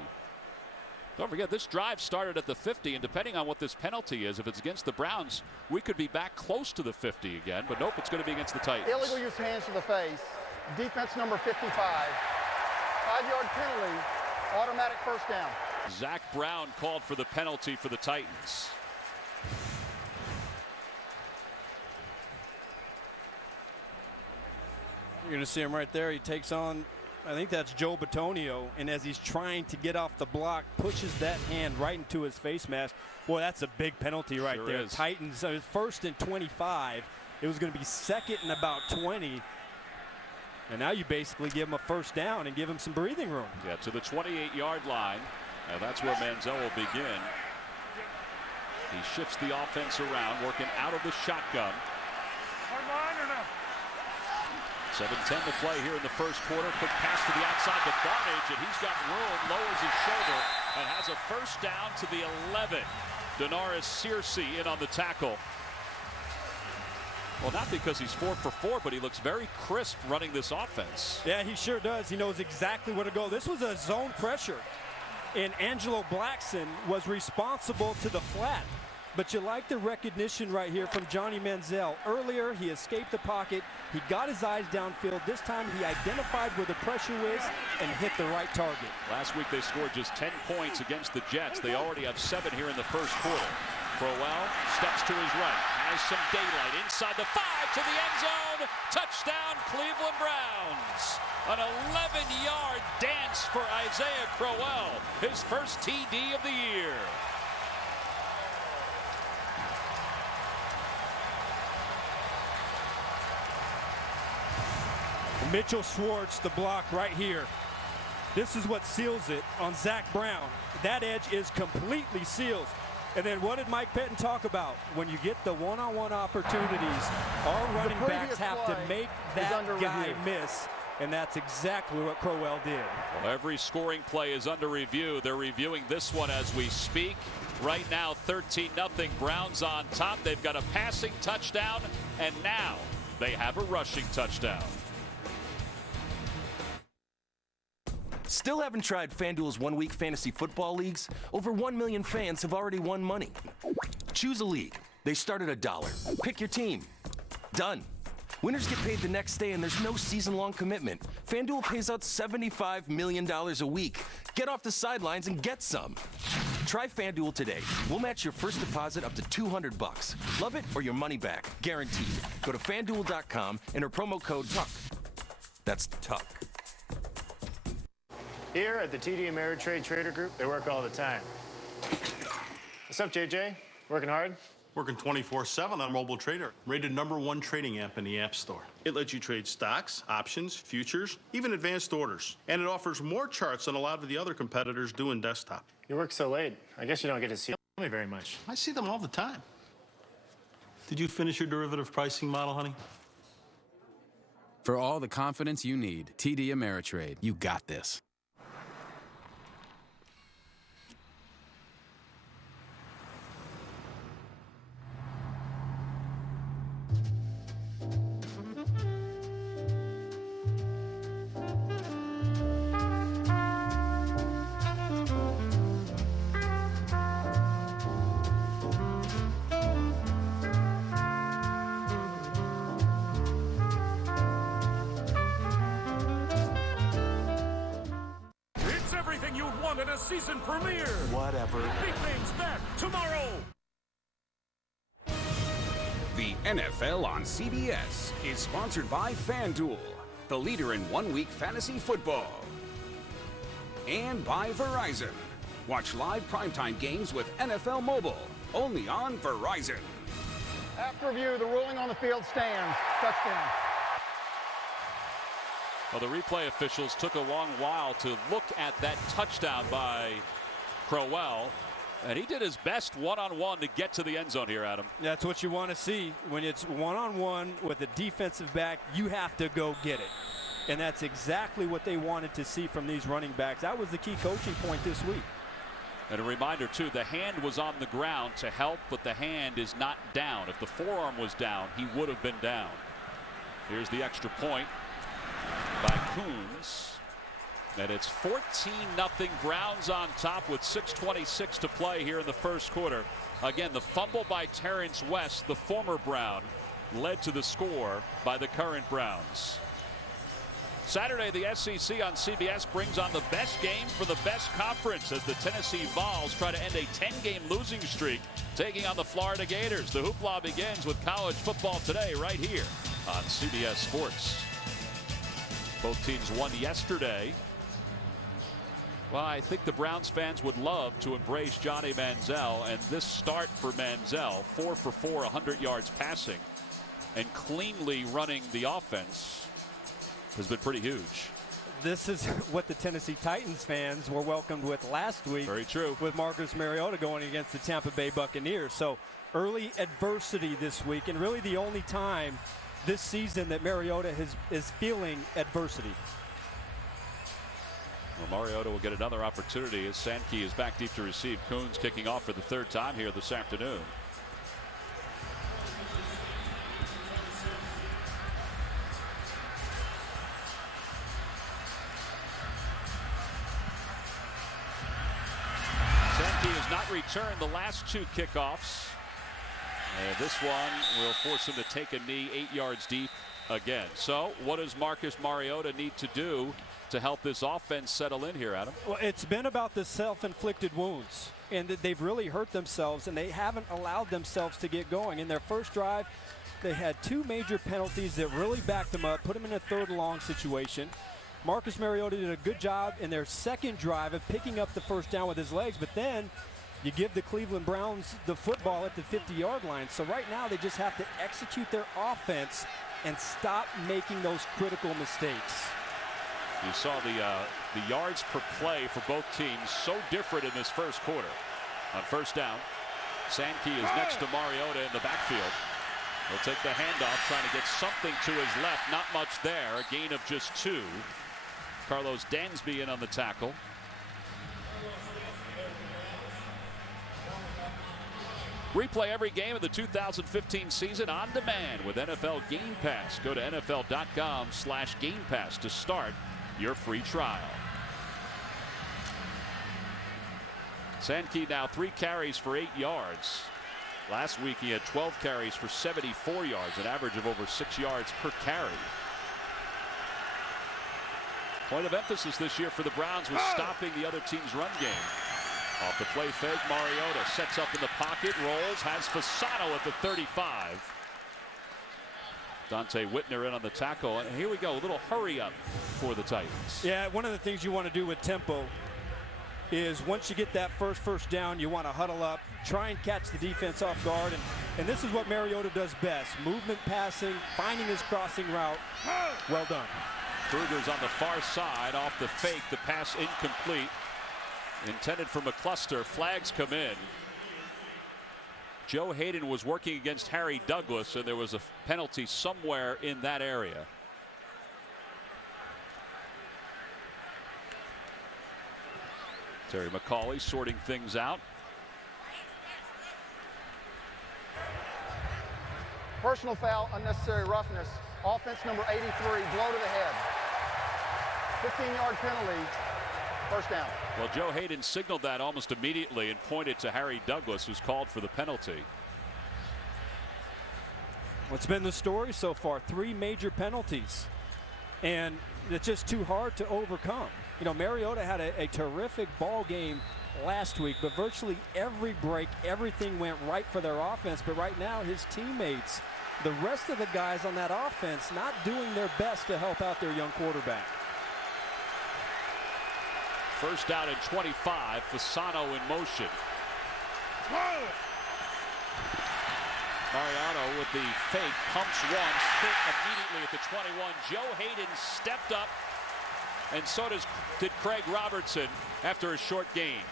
Don't forget, this drive started at the 50, and depending on what this penalty is, if it's against the Browns, we could be back close to the 50 again. But nope, it's going to be against the Titans. Illegal use hands to the face. Defense number 55. 5-yard penalty. Automatic first down. Zach Brown called for the penalty for the Titans. You're going to see him right there. He takes on, I think that's Joe Batonio, and as he's trying to get off the block, pushes that hand right into his face mask. Boy, that's a big penalty right Sure there. is. Titans, 1st and 25. It was going to be 2nd and about 20. And now you basically give him a first down and give him some breathing room. Yeah, to the 28-yard line. And that's where Manziel will begin. He shifts the offense around, working out of the shotgun. 7:10 to play here in the first quarter. Quick pass to the outside to Barnage, and he's got room, lowers his shoulder, and has a first down to the 11. Danaris Searcy in on the tackle. Well, not because he's 4 for 4, but he looks very crisp running this offense. Yeah, he sure does. He knows exactly where to go. This was a zone pressure, and Angelo Blackson was responsible to the flat. But you like the recognition right here from Johnny Manziel. Earlier, he escaped the pocket. He got his eyes downfield. This time, he identified where the pressure was and hit the right target. Last week, they scored just 10 points against the Jets. They already have 7 here in the first quarter. Crowell steps to his right, has some daylight inside the 5 to the end zone. Touchdown, Cleveland Browns. An 11-yard dance for Isaiah Crowell, his first TD of the year. Mitchell Schwartz, the block right here. This is what seals it on Zach Brown. That edge is completely sealed. And then what did Mike Pettin talk about? When you get the one-on-one opportunities, our running backs have to make that guy miss. And that's exactly what Crowell did. Well, every scoring play is under review. They're reviewing this one as we speak. Right now, 13-0. Browns on top. They've got a passing touchdown, and now they have a rushing touchdown. Still haven't tried FanDuel's one-week fantasy football leagues? Over 1 million fans have already won money. Choose a league. They start at $1. Pick your team. Done. Winners get paid the next day, and there's no season-long commitment. FanDuel pays out $75 million a week. Get off the sidelines and get some. Try FanDuel today. We'll match your first deposit up to $200. Love it or your money back. Guaranteed. Go to FanDuel.com, enter promo code TUCK. That's TUCK. Here at the TD Ameritrade Trader Group, they work all the time. What's up, JJ? Working hard? Working 24/7 on Mobile Trader, rated #1 trading app in the App Store. It lets you trade stocks, options, futures, even advanced orders. And it offers more charts than a lot of the other competitors do in desktop. You work so late. I guess you don't get to see me very much. I see them all the time. Did you finish your derivative pricing model, honey? For all the confidence you need, TD Ameritrade, you got this. In a season premiere. Whatever. Big things back tomorrow. The NFL on CBS is sponsored by FanDuel, the leader in one-week fantasy football. And by Verizon. Watch live primetime games with NFL Mobile, only on Verizon. After review, the ruling on the field stands. Touchdown. Well, the replay officials took a long while to look at that touchdown by Crowell, and he did his best one-on-one to get to the end zone here, Adam. That's what you want to see. When it's one-on-one with a defensive back, you have to go get it. And that's exactly what they wanted to see from these running backs. That was the key coaching point this week. And a reminder, too, the hand was on the ground to help, but the hand is not down. If the forearm was down, he would have been down. Here's the extra point by Coons, and it's 14-0. Browns on top with 6:26 to play here in the first quarter. Again, the fumble by Terrence West, the former Brown, led to the score by the current Browns. Saturday, the SEC on CBS brings on the best game for the best conference as the Tennessee Vols try to end a 10-game losing streak, taking on the Florida Gators. The hoopla begins with college football today right here on CBS Sports. Both teams won yesterday. Well, I think the Browns fans would love to embrace Johnny Manziel, and this start for Manziel, 4 for 4, 100 yards passing, and cleanly running the offense. has been pretty huge. This is what the Tennessee Titans fans were welcomed with last week. Very true. With Marcus Mariota going against the Tampa Bay Buccaneers. So early adversity this week, and really the only time this season that Mariota is feeling adversity. Well, Mariota will get another opportunity as Sankey is back deep to receive. Coons kicking off for the third time here this afternoon. Sankey has not returned the last 2 kickoffs. And this one will force him to take a knee 8 yards deep again. So what does Marcus Mariota need to do to help this offense settle in here, Adam? Well, it's been about the self-inflicted wounds, and that they've really hurt themselves, and they haven't allowed themselves to get going. In their first drive, they had 2 major penalties that really backed them up, put them in a 3rd and long situation. Marcus Mariota did a good job in their second drive of picking up the first down with his legs, but then you give the Cleveland Browns the football at the 50-yard line. So right now they just have to execute their offense and stop making those critical mistakes. You saw the yards per play for both teams so different in this first quarter. On first down, Sankey is next to Mariota in the backfield. He'll take the handoff, trying to get something to his left. Not much there. A gain of just 2. Carlos Dansby in on the tackle. Replay every game of the 2015 season on demand with NFL Game Pass. Go to NFL.com/Game Pass to start your free trial. Sankey now 3 carries for 8 yards. Last week he had 12 carries for 74 yards, an average of over 6 yards per carry. Point of emphasis this year for the Browns was stopping the other team's run game. Off the play fake, Mariota sets up in the pocket, rolls, has Fasano at the 35. Dante Whitner in on the tackle, and here we go, a little hurry up for the Titans. Yeah, one of the things you want to do with tempo is once you get that first down, you want to huddle up, try and catch the defense off guard, and this is what Mariota does best. Movement passing, finding his crossing route. Well done. Kruger's on the far side, off the fake, the pass incomplete. Intended for McCluster. Flags come in. Joe Hayden was working against Harry Douglas, and there was a penalty somewhere in that area. Terry McCauley sorting things out. Personal foul, unnecessary roughness. Offense number 83, blow to the head. 15-yard penalty, first down. Well, Joe Hayden signaled that almost immediately and pointed to Harry Douglas, who's called for the penalty. What's been the story so far? 3 major penalties, and it's just too hard to overcome. You know, Mariota had a terrific ball game last week, but virtually every break, everything went right for their offense. But right now, his teammates, the rest of the guys on that offense, not doing their best to help out their young quarterback. First down and 25. Fasano in motion. Mariota with the fake, pumps once, hit immediately at the 21. Joe Hayden stepped up, and so did Craig Robertson after a short gain.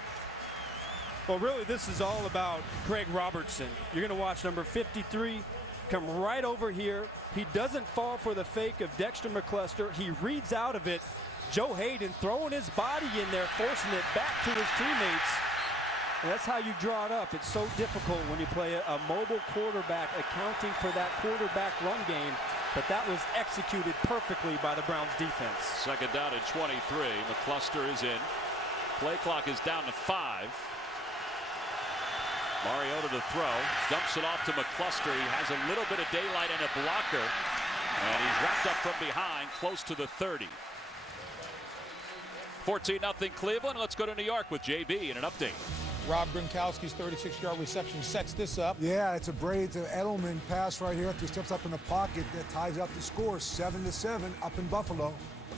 Well, really, this is all about Craig Robertson. You're going to watch number 53 come right over here. He doesn't fall for the fake of Dexter McCluster. He reads out of it. Joe Hayden throwing his body in there, forcing it back to his teammates. And that's how you draw it up. It's so difficult when you play a mobile quarterback, accounting for that quarterback run game. But that was executed perfectly by the Browns defense. Second down and 23. McCluster is in. Play clock is down to 5. Mariota to throw. Dumps it off to McCluster. He has a little bit of daylight and a blocker. And he's wrapped up from behind, close to the 30. 14-0 Cleveland. Let's go to New York with JB and an update. Rob Gronkowski's 36-yard reception sets this up. Yeah, it's a Brady to Edelman pass right here after he steps up in the pocket that ties up the score, 7-7 up in Buffalo.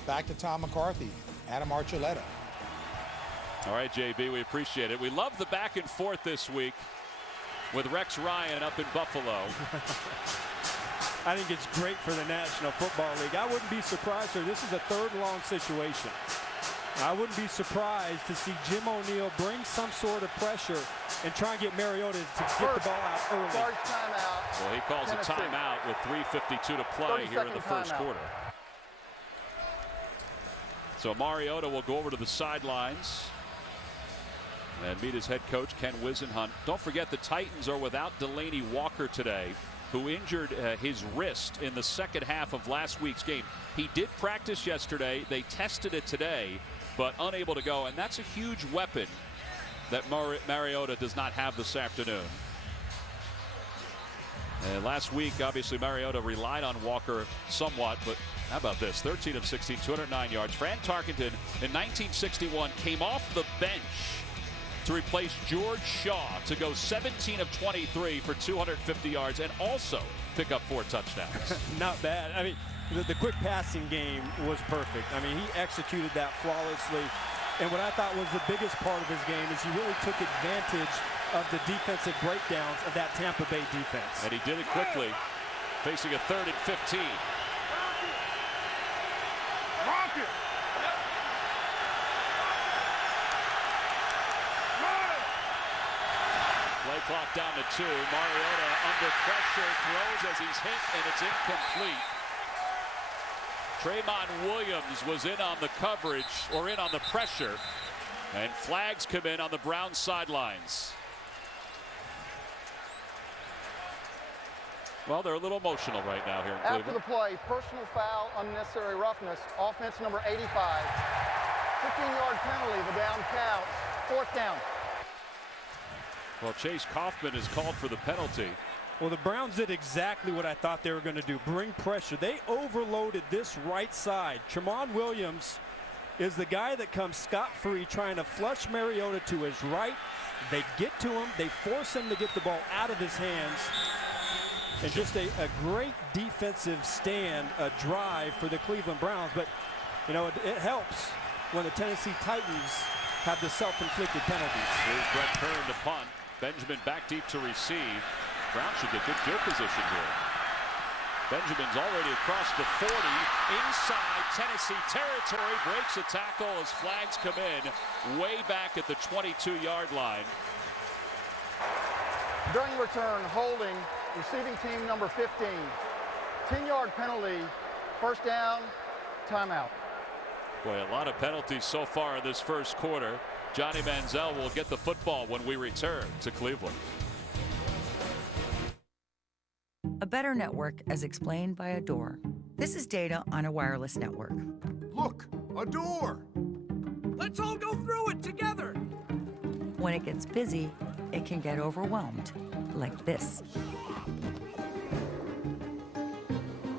Back to Tom McCarthy, Adam Archuleta. All right, JB, we appreciate it. We love the back and forth this week with Rex Ryan up in Buffalo. I think it's great for the National Football League. I wouldn't be surprised if this is a third-long situation. I wouldn't be surprised to see Jim O'Neill bring some sort of pressure and try and get Mariota to get the ball out early. Well, he calls a timeout with 3:52 to play here in the first quarter. So Mariota will go over to the sidelines and meet his head coach, Ken Wisenhunt. Don't forget the Titans are without Delaney Walker today, who injured his wrist in the second half of last week's game. He did practice yesterday. They tested it today, but unable to go. And that's a huge weapon that Mariota does not have this afternoon. And last week, obviously, Mariota relied on Walker somewhat, but how about this? 13 of 16, 209 yards. Fran Tarkenton in 1961 came off the bench to replace George Shaw to go 17 of 23 for 250 yards and also pick up 4 touchdowns. Not bad. I mean, the quick passing game was perfect. I mean, he executed that flawlessly. And what I thought was the biggest part of his game is he really took advantage of the defensive breakdowns of that Tampa Bay defense. And he did it quickly, facing a 3rd and 15. Play clock down to 2. Mariota under pressure, throws as he's hit, and it's incomplete. Tremont Williams was in on the coverage, or in on the pressure, and flags come in on the Browns sidelines. Well, they're a little emotional right now here in Cleveland. After the play, personal foul, unnecessary roughness, offense number 85. 15-yard penalty, the down counts. 4th down. Well, Chase Kaufman is called for the penalty. Well, the Browns did exactly what I thought they were going to do, bring pressure. They overloaded this right side. Tremont Williams is the guy that comes scot-free trying to flush Mariota to his right. They get to him. They force him to get the ball out of his hands. And just a great defensive stand, a drive for the Cleveland Browns. But, you know, it helps when the Tennessee Titans have the self-inflicted penalties. Here's Brett Kern to punt. Benjamin back deep to receive. Browns should get good field position here. Benjamin's already across the 40, inside Tennessee territory, breaks a tackle as flags come in way back at the 22-yard line. During return, holding, receiving team number 15. 10-yard penalty, 1st down, timeout. Boy, a lot of penalties so far in this first quarter. Johnny Manziel will get the football when we return to Cleveland. A better network as explained by a door. This is data on a wireless network. Look, a door. Let's all go through it together. When it gets busy, it can get overwhelmed, like this.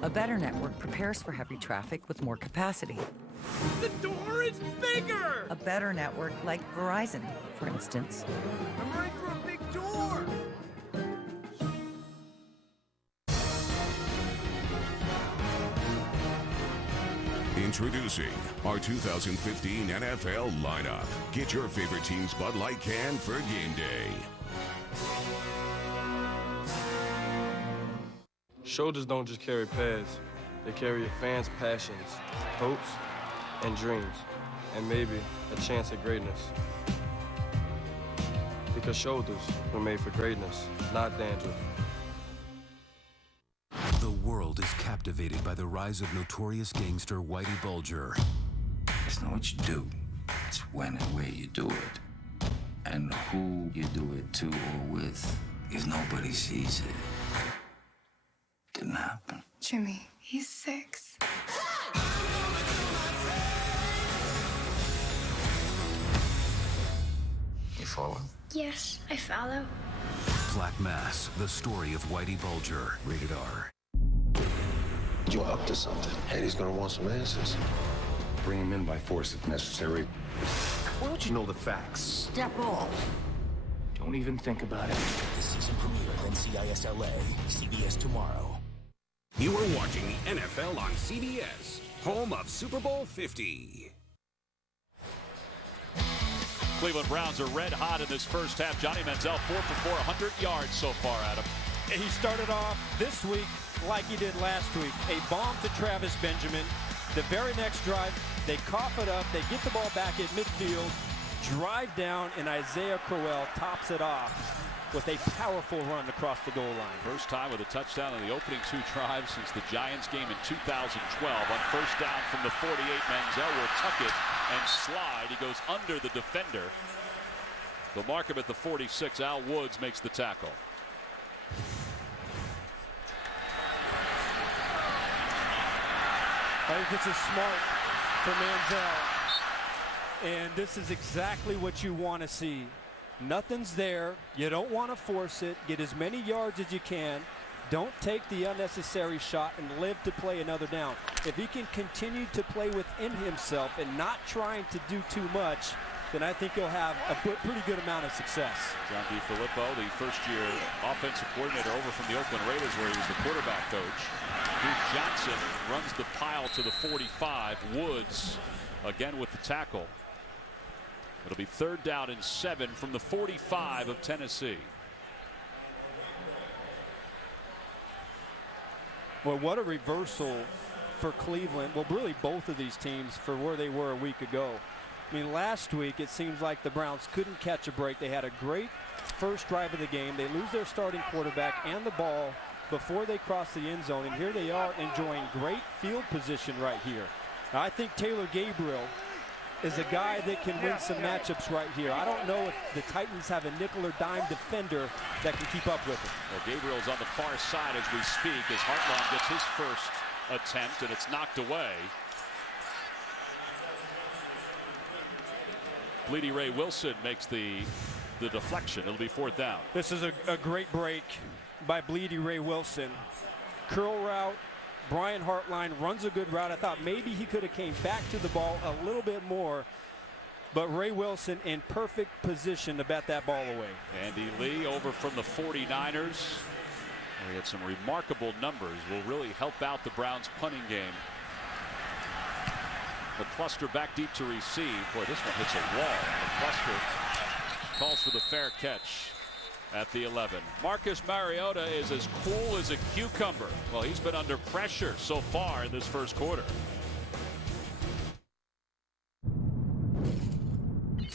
A better network prepares for heavy traffic with more capacity. The door is bigger. A better network like Verizon, for instance. I'm ready for a big door. Introducing our 2015 NFL lineup. Get your favorite team's Bud Light can for game day. Shoulders don't just carry pads. They carry your fans' passions, hopes, and dreams, and maybe a chance at greatness. Because shoulders were made for greatness, not dandruff. The world is captivated by the rise of notorious gangster Whitey Bulger. It's not what you do, it's when and where you do it. And who you do it to or with, if nobody sees it. Didn't happen. Jimmy, he's 6. You follow? Yes, I follow. Black Mass, the story of Whitey Bulger. Rated R. You're up to something. Eddie's gonna want some answers. Bring him in by force if necessary. Why don't you know the facts? Step off. Don't even think about it. The season premiere of NCIS LA, CBS tomorrow. You are watching the NFL on CBS, home of Super Bowl 50. Cleveland Browns are red hot in this first half. Johnny Manziel 4 for 4, 100 yards so far, Adam. He started off this week like he did last week. A bomb to Travis Benjamin. The very next drive, they cough it up. They get the ball back at midfield, drive down, and Isaiah Crowell tops it off with a powerful run across the goal line. First time with a touchdown in the opening 2 drives since the Giants game in 2012. On first down from the 48, Manziel will tuck it and slide. He goes under the defender. They'll mark him at the 46. Al Woods makes the tackle. I think this is smart for Manziel. And this is exactly what you want to see. Nothing's there. You don't want to force it. Get as many yards as you can. Don't take the unnecessary shot and live to play another down. If he can continue to play within himself and not trying to do too much, then I think he'll have a pretty good amount of success. John DeFilippo, the first-year offensive coordinator over from the Oakland Raiders, where he was the quarterback coach. Duke Johnson runs the pile to the 45. Woods again with the tackle. It'll be 3rd down and 7 from the 45 of Tennessee. Well, what a reversal for Cleveland. Well, really both of these teams for where they were a week ago. I mean, last week it seems like the Browns couldn't catch a break. They had a great first drive of the game. They lose their starting quarterback and the ball before they cross the end zone. And here they are enjoying great field position right here. Now, I think Taylor Gabriel is a guy that can win some matchups right here. I don't know if the Titans have a nickel or dime defender that can keep up with him. Well, Gabriel's on the far side as we speak as Hartline gets his first attempt, and it's knocked away. Bleedy Ray Wilson makes the deflection. It'll be 4th down. This is a great break by Bleedy Ray Wilson. Curl route. Brian Hartline runs a good route. I thought maybe he could have came back to the ball a little bit more, but Ray Wilson in perfect position to bat that ball away. Andy Lee over from the 49ers. He had some remarkable numbers. Will really help out the Browns punting game. McCluster back deep to receive. Boy, this one hits a wall. McCluster calls for the fair catch at the 11. Marcus Mariota is as cool as a cucumber. Well, he's been under pressure so far in this first quarter.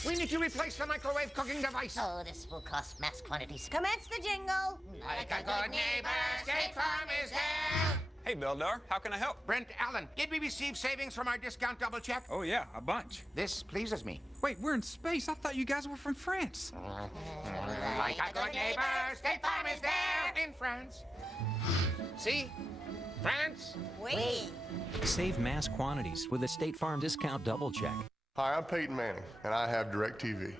We need to replace the microwave cooking device. Oh, this will cost mass quantities. Commence the jingle. Like a good neighbor, State Farm is there. Hey, Bildar, how can I help? Brent Allen, did we receive savings from our discount double check? Oh, yeah, a bunch. This pleases me. Wait, we're in space. I thought you guys were from France. Like a good neighbor, State Farm is there in France. See? France? Wait. Save mass quantities with a State Farm discount double check. Hi, I'm Peyton Manning, and I have DirecTV.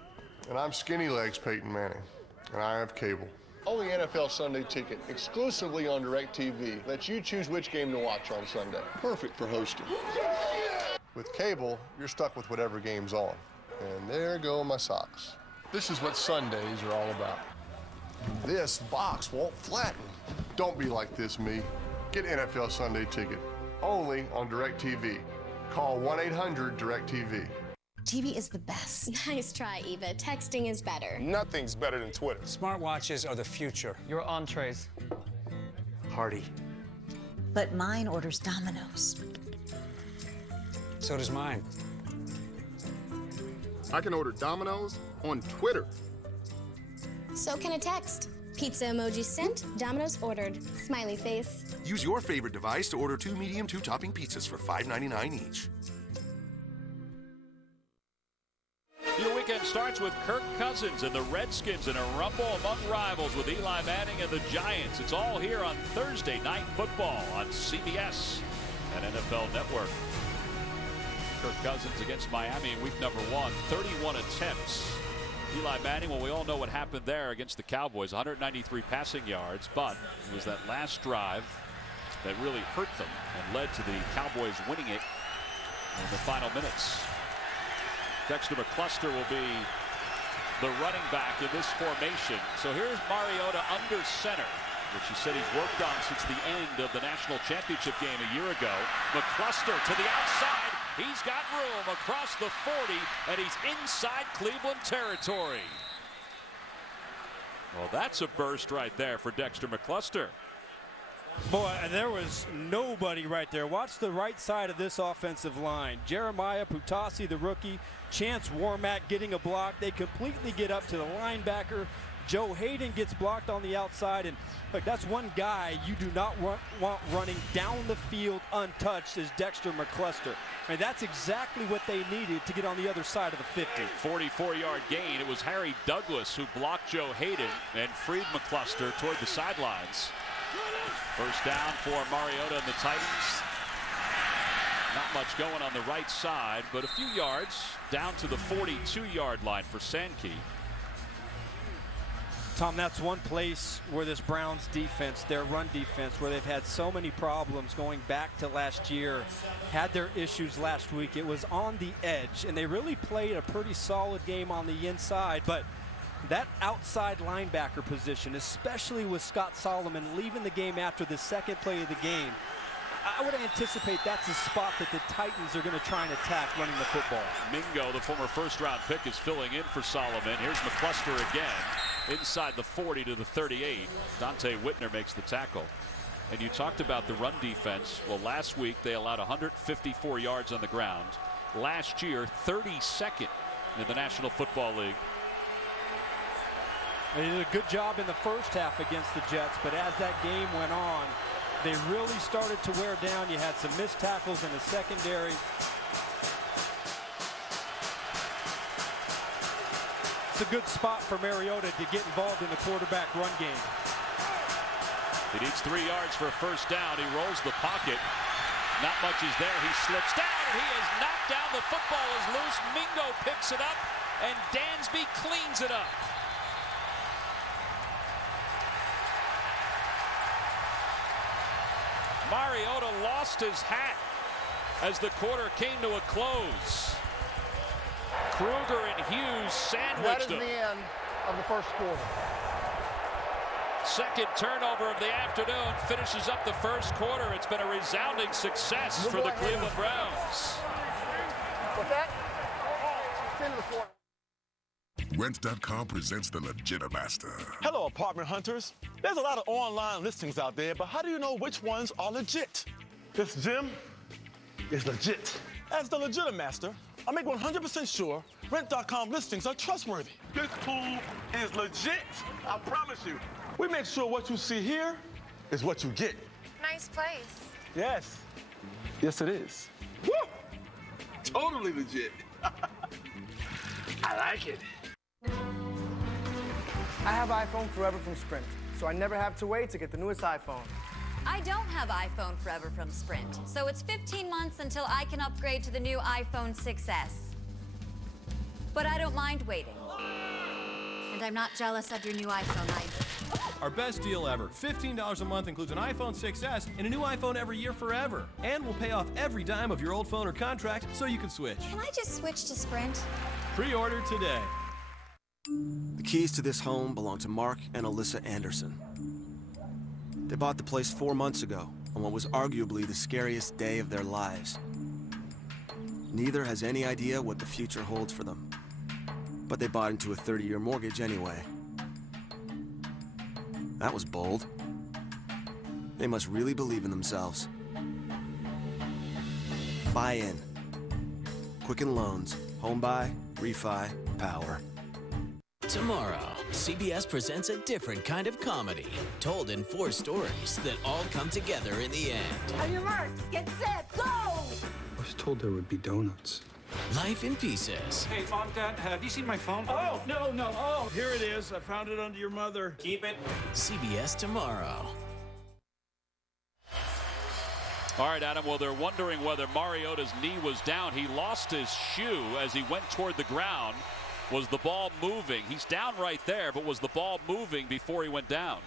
And I'm Skinny Legs Peyton Manning, and I have cable. Only NFL Sunday Ticket, exclusively on DirecTV, lets you choose which game to watch on Sunday. Perfect for hosting. With cable, you're stuck with whatever game's on. And there go my socks. This is what Sundays are all about. This box won't flatten. Don't be like this, me. Get NFL Sunday Ticket, only on DirecTV. Call 1-800-DirecTV. TV is the best. Nice try, Eva. Texting is better. Nothing's better than Twitter. Smartwatches are the future. Your entrees. Hearty. But mine orders Domino's. So does mine. I can order Domino's on Twitter. So can a text. Pizza emoji sent, Domino's ordered. Smiley face. Use your favorite device to order 2 medium 2-topping pizzas for $5.99 each. Your weekend starts with Kirk Cousins and the Redskins in a rumble among rivals with Eli Manning and the Giants. It's all here on Thursday Night Football on CBS and NFL Network. Kirk Cousins against Miami in week number 1, 31 attempts. Eli Manning, well, we all know what happened there against the Cowboys, 193 passing yards, but it was that last drive that really hurt them and led to the Cowboys winning it in the final minutes. Dexter McCluster will be the running back in this formation. So here's Mariota under center, which he said he's worked on since the end of the national championship game a year ago. McCluster to the outside. He's got room across the 40, and he's inside Cleveland territory. Well, that's a burst right there for Dexter McCluster. Boy, there was nobody right there. Watch the right side of this offensive line. Jeremiah Putasi, the rookie, Chance Warmack getting a block. They completely get up to the linebacker. Joe Hayden gets blocked on the outside, and look, that's one guy you do not want running down the field untouched is Dexter McCluster. I mean, that's exactly what they needed to get on the other side of the 50. 44-yard gain. It was Harry Douglas who blocked Joe Hayden and freed McCluster toward the sidelines. First down for Mariota and the Titans. Not much going on the right side, but a few yards down to the 42-yard line for Sankey. Tom, that's one place where this Browns defense, their run defense, where they've had so many problems going back to last year, had their issues last week. It was on the edge, and they really played a pretty solid game on the inside, but that outside linebacker position, especially with Scott Solomon leaving the game after the second play of the game, I would anticipate that's a spot that the Titans are going to try and attack running the football. Mingo, the former first-round pick, is filling in for Solomon. Here's McCluster again, inside the 40 to the 38. Dante Whitner makes the tackle. And you talked about the run defense. Well, last week they allowed 154 yards on the ground. Last year, 32nd in the National Football League. They did a good job in the first half against the Jets, but as that game went on, they really started to wear down. You had some missed tackles in the secondary. It's a good spot for Mariota to get involved in the quarterback run game. He needs 3 yards for a first down. He rolls the pocket. Not much is there. He slips down, and he is knocked down. The football is loose. Mingo picks it up, and Dansby cleans it up. Mariota lost his hat as the quarter came to a close. Kruger and Hughes sandwiched him. That is the end of the first quarter. Second turnover of the afternoon finishes up the first quarter. It's been a resounding success for the Cleveland Browns. What's that? It's into the quarter. Rent.com presents the Legitimaster. Hello, apartment hunters. There's a lot of online listings out there, but how do you know which ones are legit? This gym is legit. As the Legitimaster, I make 100% sure Rent.com listings are trustworthy. This pool is legit, I promise you. We make sure what you see here is what you get. Nice place. Yes. Yes, it is. Woo! Totally legit. I like it. I have iPhone Forever from Sprint, so I never have to wait to get the newest iPhone. I don't have iPhone Forever from Sprint, so it's 15 months until I can upgrade to the new iPhone 6S. But I don't mind waiting. And I'm not jealous of your new iPhone either. Our best deal ever. $15 a month includes an iPhone 6S and a new iPhone every year forever. And we'll pay off every dime of your old phone or contract so you can switch. Can I just switch to Sprint? Pre-order today. The keys to this home belong to Mark and Alyssa Anderson. They bought the place 4 months ago on what was arguably the scariest day of their lives. Neither has any idea what the future holds for them. But they bought into a 30-year mortgage anyway. That was bold. They must really believe in themselves. Buy in. Quicken Loans. Home buy, refi, power. Tomorrow, CBS presents a different kind of comedy, told in 4 stories that all come together in the end. On your marks, get set, go! I was told there would be donuts. Life in Pieces. Hey, Mom, Dad, have you seen my phone? Oh, no. Oh, here it is. I found it under your mother. Keep it. CBS tomorrow. All right, Adam, well, they're wondering whether Mariota's knee was down. He lost his shoe as he went toward the ground. Was the ball moving? He's down right there, but was the ball moving before he went down?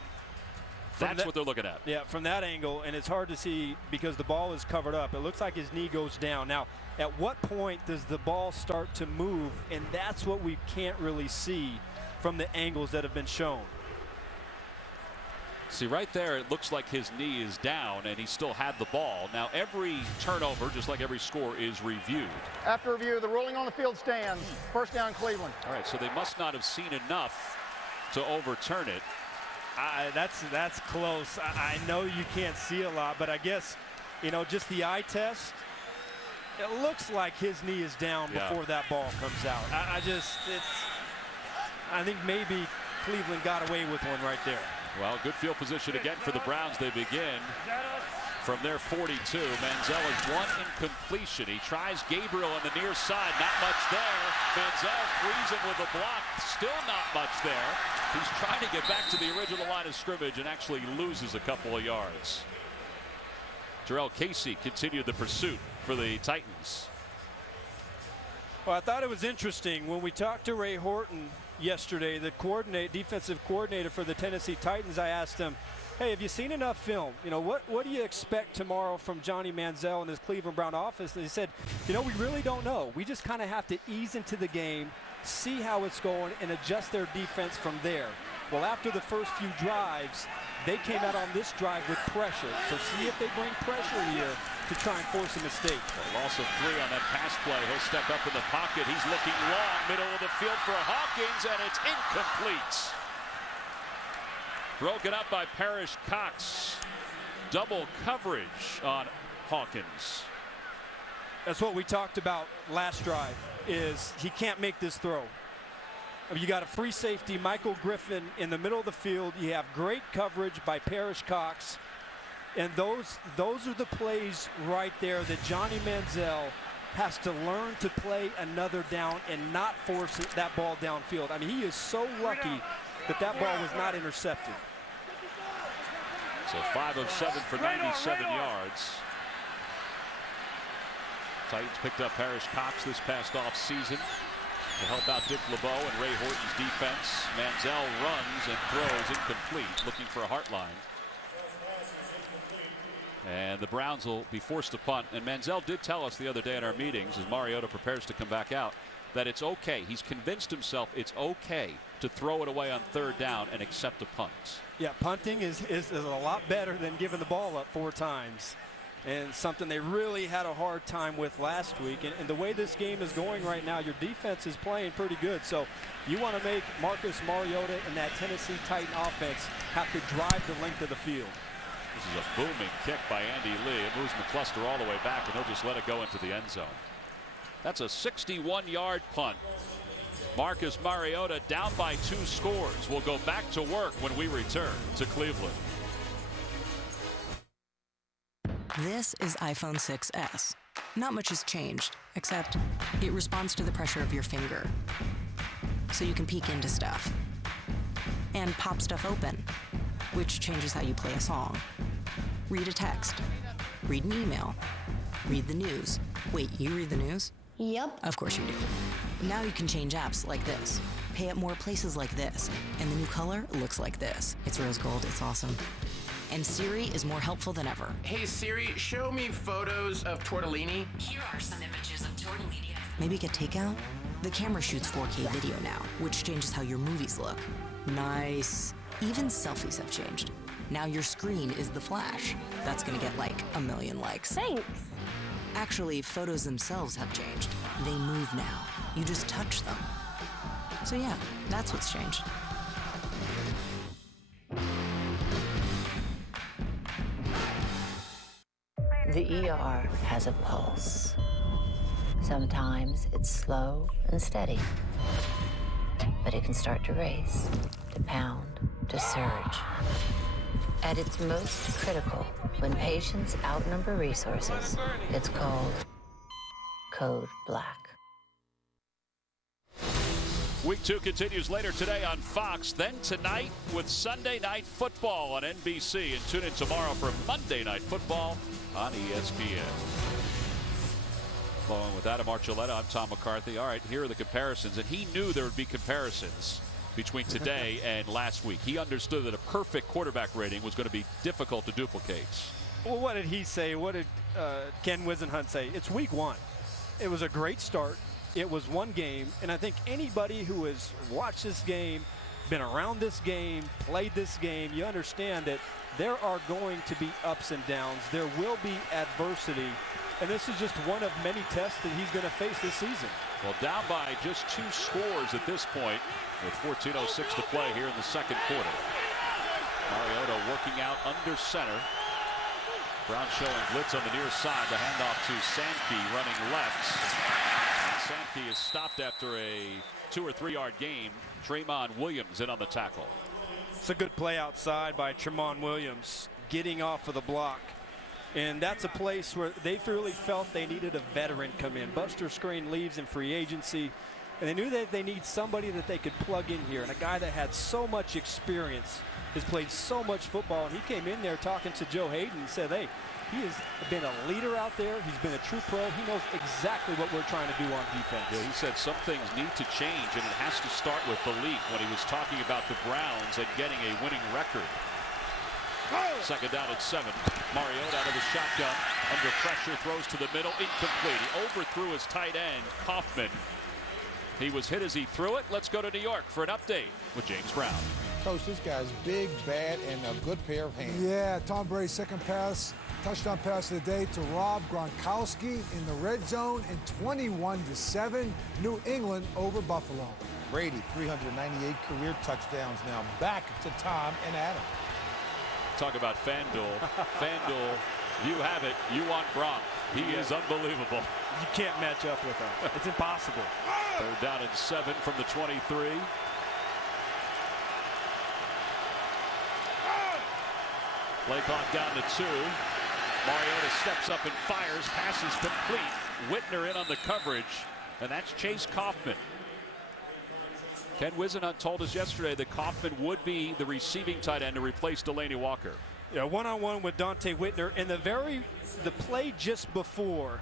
That's what they're looking at. Yeah, from that angle, and it's hard to see because the ball is covered up. It looks like his knee goes down. Now, at what point does the ball start to move? And that's what we can't really see from the angles that have been shown. See, right there, it looks like his knee is down, and he still had the ball. Now, every turnover, just like every score, is reviewed. After review, the ruling on the field stands. First down, Cleveland. All right, so they must not have seen enough to overturn it. That's close. I know you can't see a lot, but I guess, just the eye test, it looks like his knee is down before that ball comes out. I think maybe Cleveland got away with one right there. Well, good field position again for the Browns. They begin from their 42. Manziel is one incompletion. He tries Gabriel on the near side. Not much there. Manziel frees him with a block. Still not much there. He's trying to get back to the original line of scrimmage and actually loses a couple of yards. Terrell Casey continued the pursuit for the Titans. Well, I thought it was interesting when we talked to Ray Horton yesterday, the defensive coordinator for the Tennessee Titans. I asked him, hey, have you seen enough film? What do you expect tomorrow from Johnny Manziel and his Cleveland Brown offense? And he said, we really don't know. We just kind of have to ease into the game, see how it's going, and adjust their defense from there. Well, after the first few drives, they came out on this drive with pressure. So see if they bring pressure here to try and force a mistake. A loss of 3 on that pass play. He'll step up in the pocket. He's looking long, middle of the field for Hawkins, and it's incomplete. Broken up by Parrish Cox. Double coverage on Hawkins. That's what we talked about last drive, is he can't make this throw. You got a free safety, Michael Griffin, in the middle of the field. You have great coverage by Parrish Cox. And those are the plays right there that Johnny Manziel has to learn to play another down and not force that ball downfield. I mean, he is so lucky that ball was not intercepted. So 5 of 7 for 97 yards. Titans picked up Parrish Cox this past off season to help out Dick LeBeau and Ray Horton's defense. Manziel runs and throws incomplete, looking for a Heartline. And the Browns will be forced to punt. And Manziel did tell us the other day in our meetings, as Mariota prepares to come back out, that it's okay. He's convinced himself it's okay to throw it away on 3rd down and accept a punt. Yeah, punting is a lot better than giving the ball up 4 times. And something they really had a hard time with last week. And the way this game is going right now, your defense is playing pretty good. So you want to make Marcus Mariota and that Tennessee Titan offense have to drive the length of the field. This is a booming kick by Andy Lee. It moves McCluster all the way back, and he'll just let it go into the end zone. That's a 61-yard punt. Marcus Mariota down by 2 scores. Will go back to work when we return to Cleveland. This is iPhone 6s. Not much has changed, except it responds to the pressure of your finger. So you can peek into stuff and pop stuff open, which changes how you play a song, read a text, read an email, read the news. Wait, you read the news? Yep. Of course you do. Now you can change apps like this, pay at more places like this, and the new color looks like this. It's rose gold, it's awesome. And Siri is more helpful than ever. Hey Siri, show me photos of tortellini. Here are some images of tortellini. Maybe get takeout? The camera shoots 4K video now, which changes how your movies look. Nice. Even selfies have changed. Now your screen is the flash. That's gonna get like 1 million likes. Thanks. Actually, photos themselves have changed. They move now. You just touch them. So yeah, that's what's changed. The ER has a pulse. Sometimes it's slow and steady, but it can start to race, to pound, to surge. At its most critical, when patients outnumber resources, it's called Code Black. Week 2 continues later today on Fox, then tonight with Sunday Night Football on NBC, and tune in tomorrow for Monday Night Football on ESPN. Along with Adam Archuleta, I'm Tom McCarthy. All right, here are the comparisons, and he knew there would be comparisons between today and last week. He understood that a perfect quarterback rating was going to be difficult to duplicate. Well, what did he say? What did Ken Wisenhunt say? It's week 1. It was a great start. It was one game, and I think anybody who has watched this game, been around this game, played this game, you understand that there are going to be ups and downs. There will be adversity, and this is just one of many tests that he's going to face this season. Well, down by just 2 scores at this point with 14:06 to play here in the second quarter. Mariota working out under center. Brown showing blitz on the near side. The handoff to Sankey running left. And Sankey is stopped after a 2 or 3 yard gain. Tremont Williams in on the tackle. It's a good play outside by Tremont Williams, getting off of the block. And that's a place where they really felt they needed a veteran come in. Buster Skrine leaves in free agency, and they knew that they need somebody that they could plug in here, and a guy that had so much experience, has played so much football, and he came in there talking to Joe Hayden and said, hey, he has been a leader out there. He's been a true pro. He knows exactly what we're trying to do on defense. Yeah, he said some things need to change, and it has to start with belief when he was talking about the Browns and getting a winning record. Second down at 7. Mariota out of the shotgun. Under pressure, throws to the middle. Incomplete. He overthrew his tight end, Kaufman. He was hit as he threw it. Let's go to New York for an update with James Brown. Coach, this guy's big, bad, and a good pair of hands. Yeah, Tom Brady's second pass, touchdown pass of the day to Rob Gronkowski in the red zone, and 21-7, New England over Buffalo. Brady, 398 career touchdowns now. Back to Tom and Adam. Talk about FanDuel. FanDuel, you have it. You want Gronk. He is unbelievable. You can't match up with him. It's impossible. Third down and 7 from the 23. Play clock down to 2. Mariota steps up and fires. Pass is complete. Whitner in on the coverage, and that's Chase Kaufman. Ken Wisenhunt told us yesterday that Kaufman would be the receiving tight end to replace Delaney Walker. Yeah, one-on-one with Dante Whitner. And the play just before,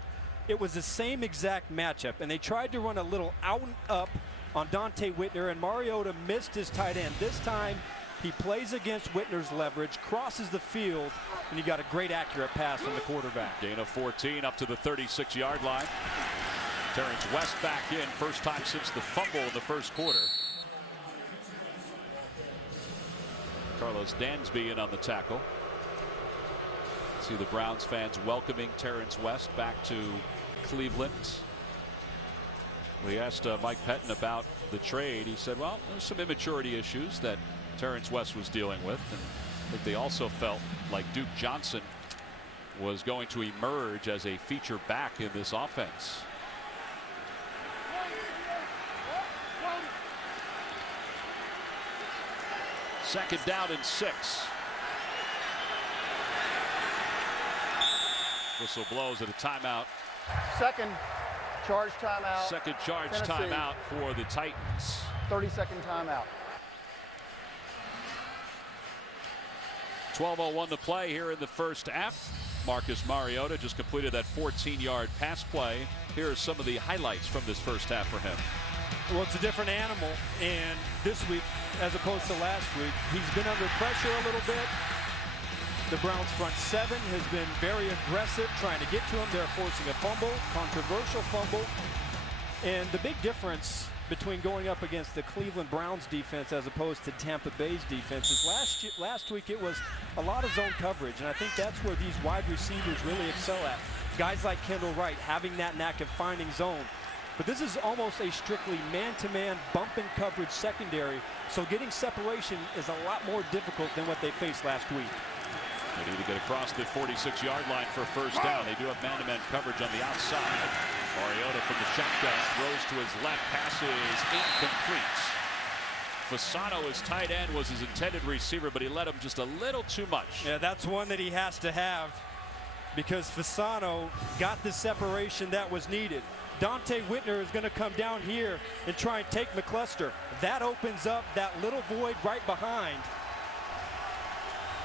it was the same exact matchup. And they tried to run a little out and up on Dante Whitner, and Mariota missed his tight end. This time, he plays against Whitner's leverage, crosses the field, and he got a great accurate pass from the quarterback. Gain of 14 up to the 36-yard line. Terrence West back in, first time since the fumble in the first quarter. Carlos Dansby in on the tackle. See the Browns fans welcoming Terrence West back to Cleveland. We asked Mike Pettin about the trade. He said, well, there's some immaturity issues that Terrence West was dealing with. And I think they also felt like Duke Johnson was going to emerge as a feature back in this offense. Second down and 6. Whistle blows at a timeout. Second charge timeout. Second charge Tennessee. timeout for the Titans. 30-second timeout. 12:01 to play here in the first half. Marcus Mariota just completed that 14-yard pass play. Here are some of the highlights from this first half for him. Well, it's a different animal, and this week, as opposed to last week, he's been under pressure a little bit. The Browns front 7 has been very aggressive, trying to get to him. They're forcing a fumble, controversial fumble. And the big difference between going up against the Cleveland Browns defense as opposed to Tampa Bay's defense is last week it was a lot of zone coverage, and I think that's where these wide receivers really excel at. Guys like Kendall Wright having that knack of finding zone. But this is almost a strictly man-to-man bump and coverage secondary, so getting separation is a lot more difficult than what they faced last week. They need to get across the 46-yard line for first down. They do have man-to-man coverage on the outside. Mariota from the shotgun throws to his left, passes incomplete. Fasano, his tight end, was his intended receiver, but he let him just a little too much. Yeah, that's one that he has to have because Fasano got the separation that was needed. Dante Whitner is going to come down here and try and take McCluster. That opens up that little void right behind.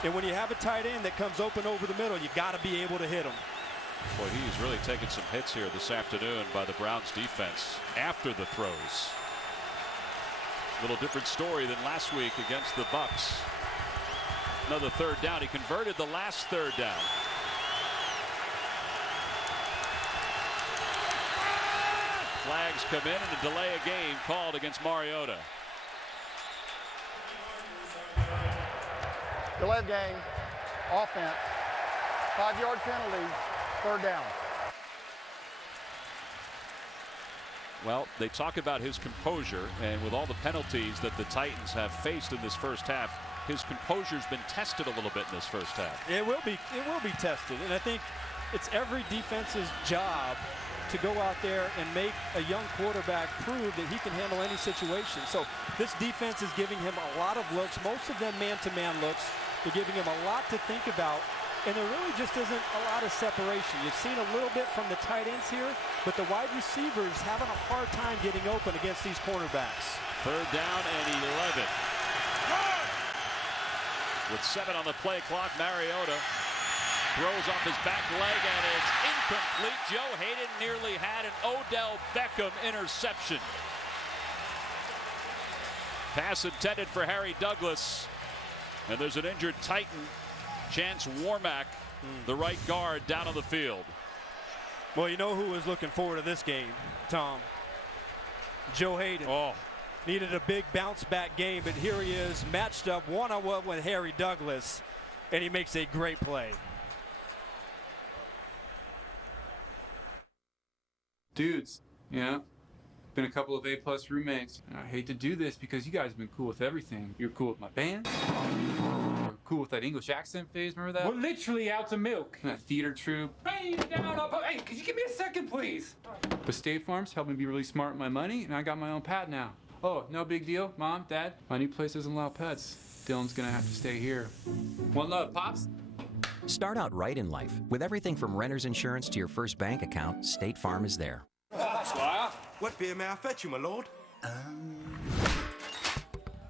And when you have a tight end that comes open over the middle, you got to be able to hit him. Boy, he's really taken some hits here this afternoon by the Browns defense after the throws. A little different story than last week against the Bucs. Another third down. He converted the last third down. Flags come in and a delay of game called against Mariota. Delay of game, offense, 5-yard penalty, third down. Well, they talk about his composure, and with all the penalties that the Titans have faced in this first half, his composure's been tested a little bit in this first half. It will be tested, and I think it's every defense's job to go out there and make a young quarterback prove that he can handle any situation. So this defense is giving him a lot of looks, most of them man-to-man looks. They're giving him a lot to think about, and there really just isn't a lot of separation. You've seen a little bit from the tight ends here, but the wide receivers having a hard time getting open against these cornerbacks. 3rd down and 11. With 7 on the play clock, Mariota throws off his back leg, and it's incomplete. Joe Hayden nearly had an Odell Beckham interception. Pass intended for Harry Douglas, and there's an injured Titan, Chance Warmack, the right guard, down on the field. Well, you know who was looking forward to this game, Tom? Joe Hayden. Oh. Needed a big bounce-back game, but here he is, matched up one-on-one with Harry Douglas, and he makes a great play. Dudes, yeah, been a couple of A+ roommates. And I hate to do this because you guys have been cool with everything. You're cool with my band. You're cool with that English accent phase, remember that? We're literally out to milk. And that theater troupe. Hey, down up. Hey, could you give me a second, please? But State Farm's helped me be really smart with my money, and I got my own pet now. Oh, no big deal, Mom, Dad. My new place doesn't allow pets. Dylan's gonna have to stay here. One love, Pops. Start out right in life. With everything from renter's insurance to your first bank account, State Farm is there. Squire, what beer may I fetch you, my lord?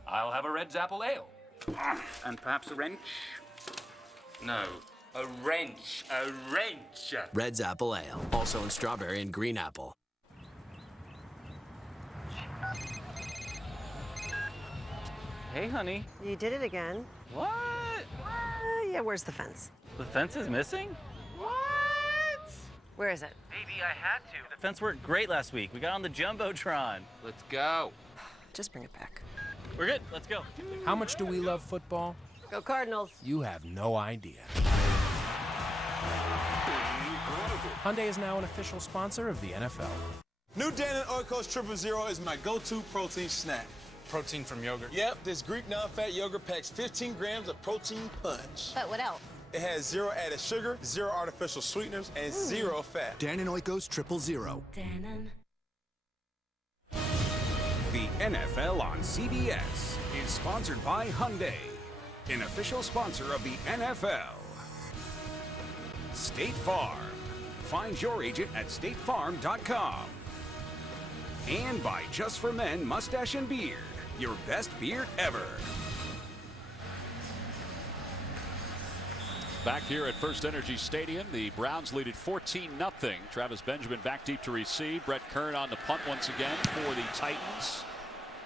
I'll have a Red's Apple Ale. And perhaps a wrench? No, a wrench. A wrench. Red's Apple Ale, also in strawberry and green apple. Hey, honey. You did it again. What? Yeah, where's the fence? The fence is missing? What? Where is it? Baby, I had to. The fence worked great last week. We got on the Jumbotron. Let's go. Just bring it back. We're good. Let's go. How much do we love football? Go Cardinals. You have no idea. Hyundai is now an official sponsor of the NFL. New Dannon Oikos Triple Zero is my go-to protein snack. Protein from yogurt? Yep, this Greek non-fat yogurt packs 15 grams of protein punch. But what else? It has 0 added sugar, 0 artificial sweeteners, and 0 fat. Dannon Oikos Triple Zero. Dannon. The NFL on CBS is sponsored by Hyundai, an official sponsor of the NFL. State Farm. Find your agent at statefarm.com. And by Just for Men Mustache and Beard, your best beard ever. Back here at FirstEnergy Stadium, the Browns lead at 14-0. Travis Benjamin back deep to receive. Brett Kern on the punt once again for the Titans.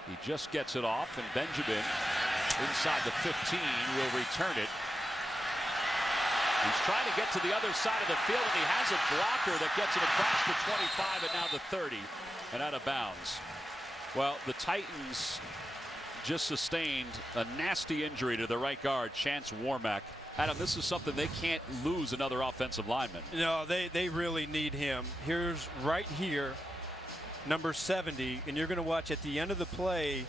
He just gets it off, and Benjamin inside the 15 will return it. He's trying to get to the other side of the field, and he has a blocker that gets it across the 25 and now the 30 and out of bounds. Well, the Titans just sustained a nasty injury to the right guard, Chance Warmack. Adam, this is something they can't lose another offensive lineman. No, they really need him. Here's right here, number 70, and you're going to watch at the end of the play,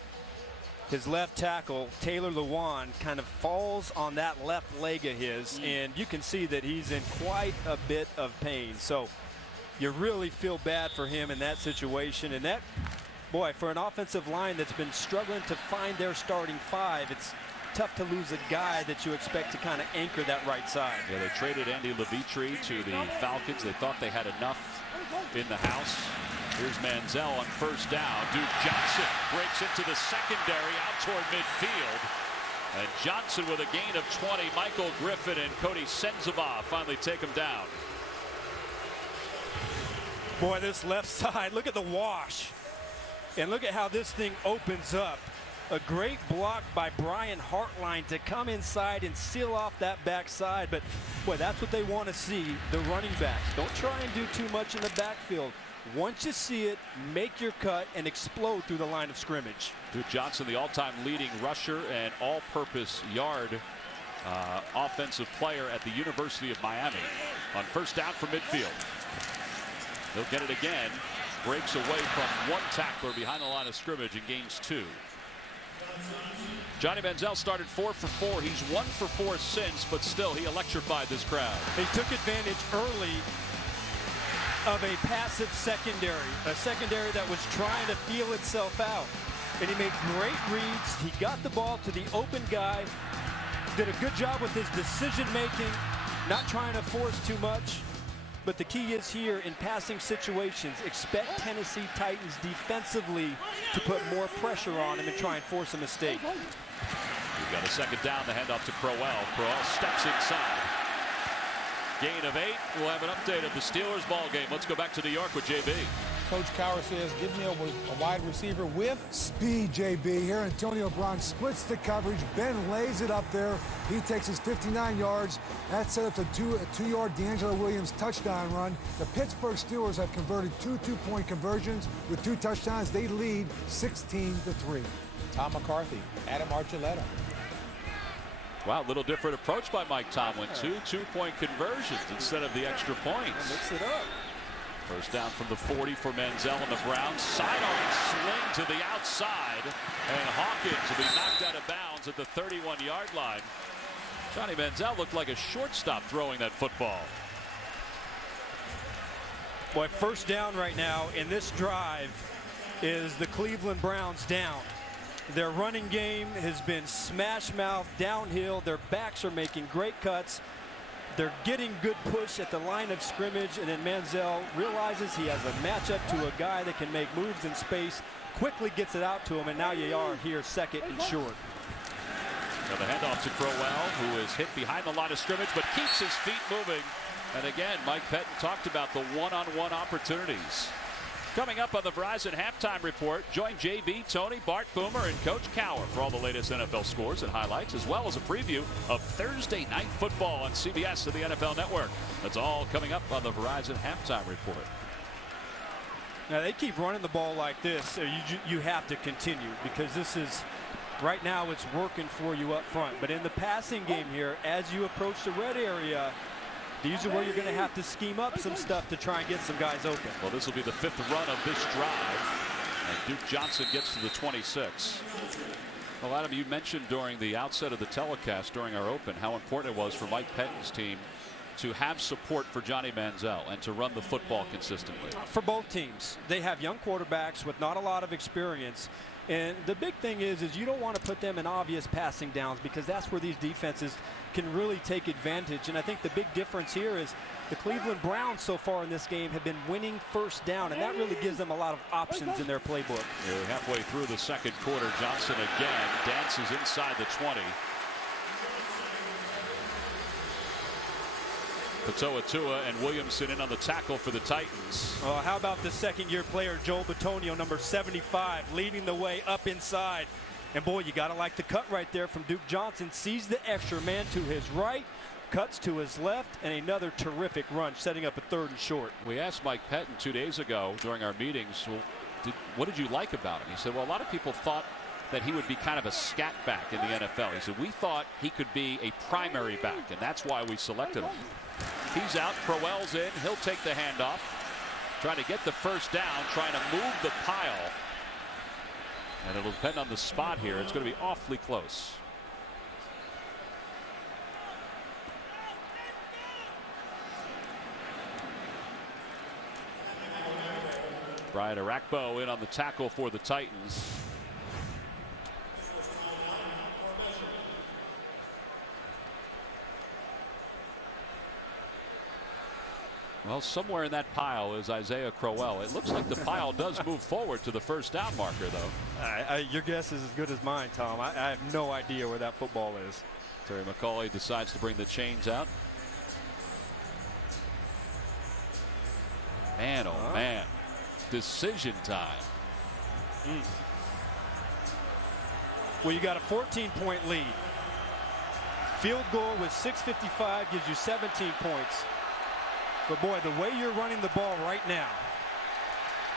his left tackle, Taylor Lewan, kind of falls on that left leg of his, and you can see that he's in quite a bit of pain. So you really feel bad for him in that situation. And that, boy, for an offensive line that's been struggling to find their starting five, it's tough to lose a guy that you expect to kind of anchor that right side. Yeah, they traded Andy Levitri to the Falcons. They thought they had enough in the house. Here's Manziel on first down. Duke Johnson breaks into the secondary out toward midfield. And Johnson with a gain of 20. Michael Griffin and Cody Sensabaugh finally take him down. Boy, this left side, look at the wash. And look at how this thing opens up. A great block by Brian Hartline to come inside and seal off that backside. But, boy, that's what they want to see, the running backs. Don't try and do too much in the backfield. Once you see it, make your cut and explode through the line of scrimmage. Duke Johnson, the all-time leading rusher and all-purpose yard offensive player at the University of Miami on first down from midfield. He'll get it again. breaks away from one tackler behind the line of scrimmage and gains 2. Johnny Manziel started 4 for 4. He's 1 for 4 since, but still he electrified this crowd. He took advantage early of a passive secondary, a secondary that was trying to feel itself out. And he made great reads. He got the ball to the open guy, did a good job with his decision making, not trying to force too much. But the key is here in passing situations, expect Tennessee Titans defensively to put more pressure on him and try and force a mistake. We've got a second down, the handoff to Crowell. Crowell steps inside. Gain of 8. We'll have an update of the Steelers ball game. Let's go back to New York with JB. Coach Cowher says, give me a wide receiver with speed, JB. Here, Antonio Brown splits the coverage. Ben lays it up there. He takes his 59 yards. That set up a 2-yard D'Angelo Williams touchdown run. The Pittsburgh Steelers have converted 2 two-point conversions with 2 touchdowns. They lead 16-3. Tom McCarthy, Adam Archuleta. Wow, little different approach by Mike Tomlin. 2 two-point conversions instead of the extra points. Mix it up. First down from the 40 for Manziel and the Browns. Sidearm sling to the outside, and Hawkins will be knocked out of bounds at the 31-yard line. Johnny Manziel looked like a shortstop throwing that football. Boy, first down right now in this drive is the Cleveland Browns down. Their running game has been smash mouth downhill. Their backs are making great cuts. They're getting good push at the line of scrimmage, and then Manziel realizes he has a matchup to a guy that can make moves in space, quickly gets it out to him, and now you are here second and short. Now the handoff to Crowell, who is hit behind the line of scrimmage, but keeps his feet moving. And again, Mike Pettin talked about the one-on-one opportunities. Coming up on the Verizon Halftime Report, join JB, Tony, Bart, Boomer, and Coach Cowher for all the latest NFL scores and highlights, as well as a preview of Thursday Night Football on CBS and the NFL Network. That's all coming up on the Verizon Halftime Report. Now, they keep running the ball like this, so you have to continue, because this is, right now, it's working for you up front. But in the passing game here, as you approach the red area, these are where you're going to have to scheme up some stuff to try and get some guys open. Well, this will be the 5th run of this drive. And Duke Johnson gets to the 26. Well, Adam, you mentioned during the outset of the telecast during our open how important it was for Mike Pettin's team to have support for Johnny Manziel and to run the football consistently. For both teams, they have young quarterbacks with not a lot of experience. And the big thing is you don't want to put them in obvious passing downs, because that's where these defenses can really take advantage. And I think the big difference here is the Cleveland Browns so far in this game have been winning first down, and that really gives them a lot of options in their playbook. We're halfway through the second quarter. Johnson again dances inside the 20. Tua and Williamson in on the tackle for the Titans. Oh, how about the second-year player, Joel Bitonio, number 75, leading the way up inside. And boy, you got to like the cut right there from Duke Johnson. Sees the extra man to his right, cuts to his left, and another terrific run, setting up a 3rd and short. We asked Mike Pettin 2 days ago during our meetings, well, what did you like about him? He said, well, a lot of people thought that he would be kind of a scat back in the NFL. He said, we thought he could be a primary back, and that's why we selected him. He's out, Crowell's in, he'll take the handoff, trying to get the first down, trying to move the pile. And it'll depend on the spot here. It's going to be awfully close. Brian Arakpo in on the tackle for the Titans. Well, somewhere in that pile is Isaiah Crowell. It looks like the pile does move forward to the first down marker, though. Your guess is as good as mine, Tom. I have no idea where that football is. Terry McCauley decides to bring the chains out. Man, oh man. Decision time. Well, you got a 14-point lead. Field goal with 6:55 gives you 17 points. But boy, the way you're running the ball right now,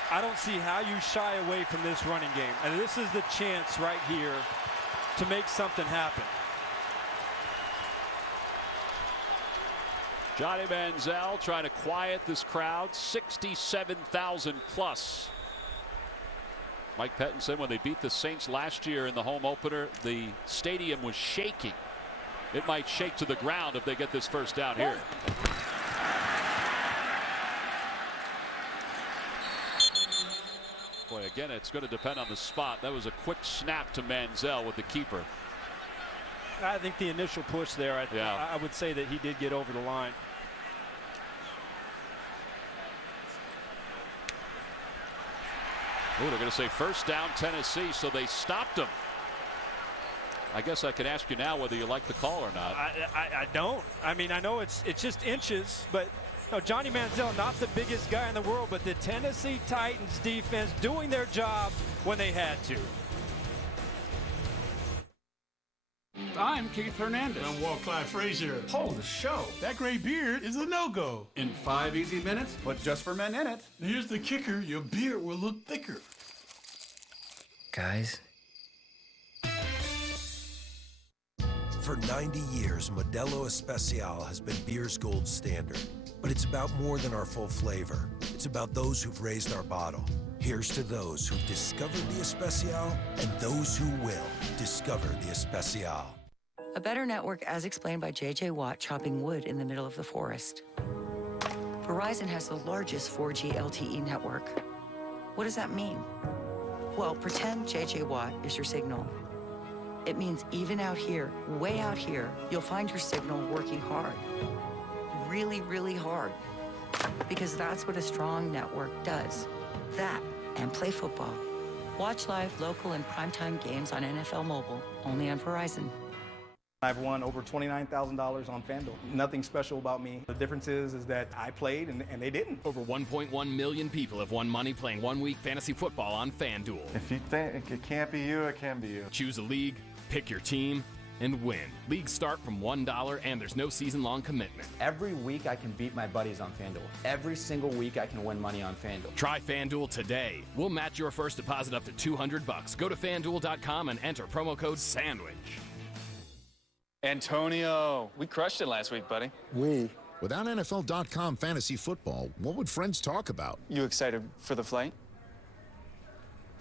I don't see how you shy away from this running game. And this is the chance right here to make something happen. Johnny Manziel trying to quiet this crowd. 67,000 plus. Mike Pettin said when they beat the Saints last year in the home opener, the stadium was shaking. It might shake to the ground if they get this first down here. Boy, again, it's going to depend on the spot. That was a quick snap to Manziel with the keeper. I think the initial push there, I would say that he did get over the line. Oh, they're going to say first down Tennessee, so they stopped him. I guess I could ask you now whether you like the call or not. I don't. I mean, I know it's just inches, but no, Johnny Manziel, not the biggest guy in the world, but the Tennessee Titans defense doing their job when they had to. I'm Keith Hernandez. I'm Walt Clyde Frazier. Hold the show. That gray beard is a no-go. In 5 easy minutes, put Just for Men in it. Here's the kicker, your beard will look thicker. Guys. For 90 years, Modelo Especial has been beer's gold standard. But it's about more than our full flavor. It's about those who've raised our bottle. Here's to those who've discovered the Especial and those who will discover the Especial. A better network as explained by J.J. Watt chopping wood in the middle of the forest. Verizon has the largest 4G LTE network. What does that mean? Well, pretend J.J. Watt is your signal. It means even out here, way out here, you'll find your signal working hard. Really, really hard. Because that's what a strong network does. That and play football. Watch live, local, and primetime games on NFL Mobile, only on Verizon. I've won over $29,000 on FanDuel. Nothing special about me. The difference is that I played and they didn't. Over 1.1 million people have won money playing 1 week fantasy football on FanDuel. If you think it can't be you, it can be you. Choose a league, pick your team, and win. Leagues start from $1 and there's no season-long commitment. Every week I can beat my buddies on FanDuel. Every single week I can win money on FanDuel. Try FanDuel today. We'll match your first deposit up to $200. Go to FanDuel.com and enter promo code SANDWICH. Antonio, we crushed it last week, buddy. Without NFL.com fantasy football, what would friends talk about? You excited for the flight?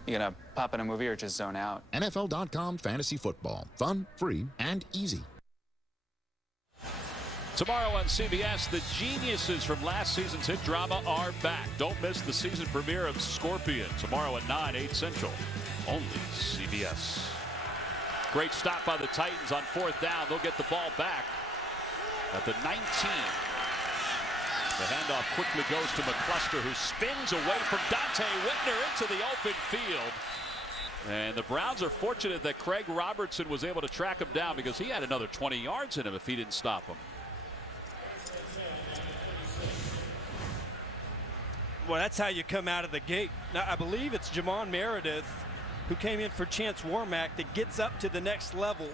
You gonna pop in a movie or just zone out? NFL.com fantasy football. Fun, free, and easy. Tomorrow on CBS, the geniuses from last season's hit drama are back. Don't miss the season premiere of Scorpion tomorrow at 9, 8 Central. Only CBS. Great stop by the Titans on 4th down. They'll get the ball back at the 19. The handoff quickly goes to McCluster, who spins away from Dante Whitner into the open field. And the Browns are fortunate that Craig Robertson was able to track him down because he had another 20 yards in him if he didn't stop him. Well, that's how you come out of the gate. Now, I believe it's Jamon Meredith who came in for Chance Warmack that gets up to the next level.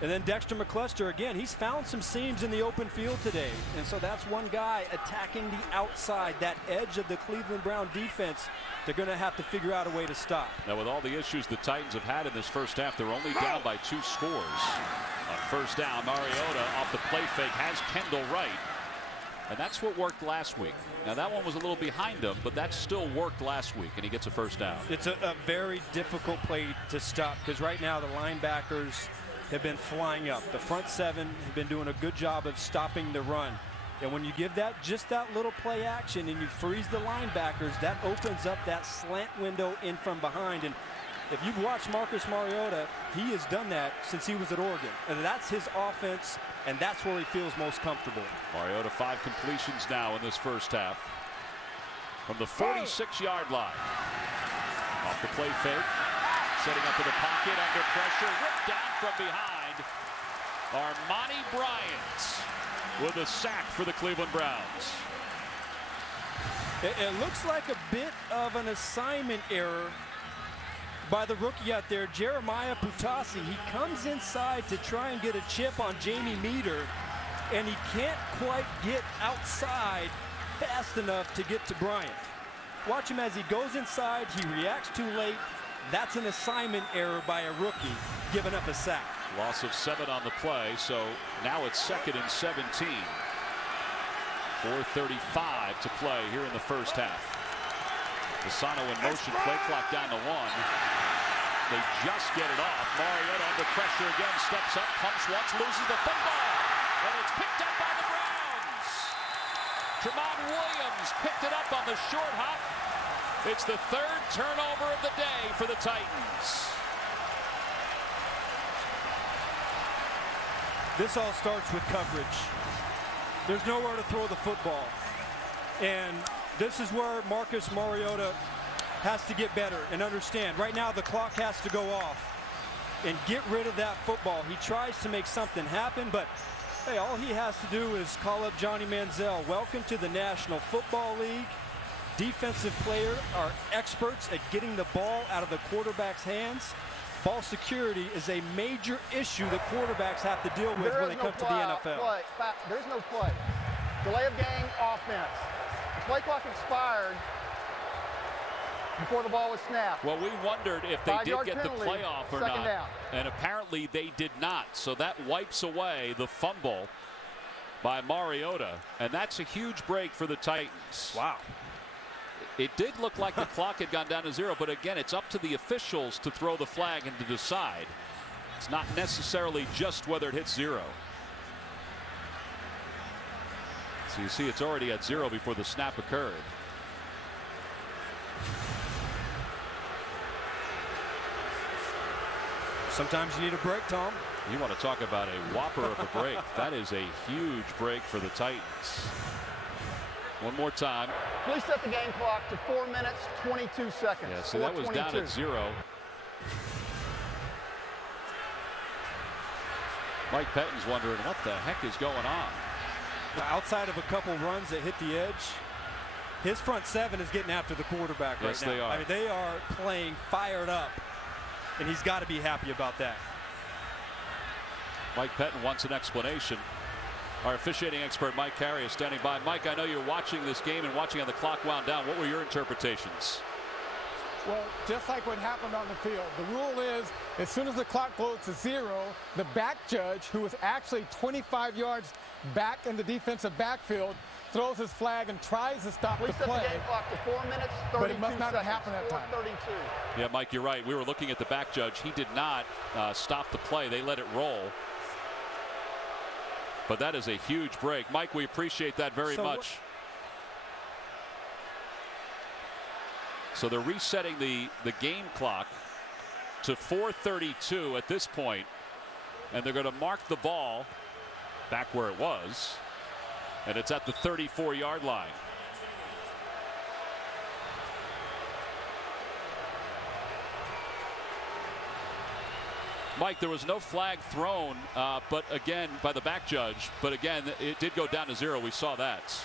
And then Dexter McCluster, again, he's found some seams in the open field today. And so that's one guy attacking the outside, that edge of the Cleveland Brown defense. They're going to have to figure out a way to stop. Now, with all the issues the Titans have had in this first half, they're only down by 2 scores. On 1st down, Mariota off the play fake has Kendall Wright. And that's what worked last week. Now, that one was a little behind him, but that still worked last week, and he gets a 1st down. It's a very difficult play to stop because right now the linebackers have been flying up. The front 7 have been doing a good job of stopping the run. And when you give that just that little play action and you freeze the linebackers, that opens up that slant window in from behind. And if you've watched Marcus Mariota, he has done that since he was at Oregon. And that's his offense, and that's where he feels most comfortable. Mariota 5 completions now in this first half. From the 46-yard line. Off the play fake. Setting up in the pocket under pressure. Ripped down from behind. Armonty Bryant with a sack for the Cleveland Browns. It looks like a bit of an assignment error by the rookie out there, Jeremiah Putasi. He comes inside to try and get a chip on Jamie Meter, and he can't quite get outside fast enough to get to Bryant. Watch him as he goes inside. He reacts too late. That's an assignment error by a rookie, giving up a sack. Loss of 7 on the play, so now it's 2nd and 17. 4:35 to play here in the first half. Fasano in motion, play clock down to 1. They just get it off. Mariota under pressure again, steps up, pumps once, loses the football, and it's picked up by the Browns. Tramon Williams picked it up on the short hop. It's the 3rd turnover of the day for the Titans. This all starts with coverage. There's nowhere to throw the football. And this is where Marcus Mariota has to get better and understand. Right now the clock has to go off and get rid of that football. He tries to make something happen, but hey, all he has to do is call up Johnny Manziel. Welcome to the National Football League. Defensive players are experts at getting the ball out of the quarterback's hands. Ball security is a major issue that quarterbacks have to deal with when they come to the NFL. There's no play. Delay of game offense. The play clock expired before the ball was snapped. Well, we wondered if they did get the playoff or not, and apparently they did not. So that wipes away the fumble by Mariota, and that's a huge break for the Titans. Wow. It did look like the clock had gone down to 0, but again, it's up to the officials to throw the flag and to decide. It's not necessarily just whether it hits 0. So you see it's already at 0 before the snap occurred. Sometimes you need a break, Tom. You want to talk about a whopper of a break. That is a huge break for the Titans. One more time. Please set the game clock to 4 minutes, 22 seconds. Yeah, so that was down at 0. Mike Pettin's wondering what the heck is going on. Outside of a couple runs that hit the edge, his front 7 is getting after the quarterback right now. Yes, they are. I mean, they are playing fired up, and he's got to be happy about that. Mike Pettin wants an explanation. Our officiating expert Mike Carey is standing by. Mike, I know you're watching this game and watching on the clock wound down. What were your interpretations? Well, just like what happened on the field, the rule is as soon as the clock goes to 0, the back judge, who was actually 25 yards back in the defensive backfield, throws his flag and tries to stop the play. Set the game clock to 4 minutes, 32 but it must not have seconds, happened that time. 4:32. Yeah, Mike, you're right. We were looking at the back judge. He did not stop the play. They let it roll. But that is a huge break. Mike, we appreciate that very much. So they're resetting the game clock to 4:32 at this point, and they're going to mark the ball back where it was, and it's at the 34-yard line. Mike, there was no flag thrown, but again, by the back judge. But again, it did go down to 0. We saw that.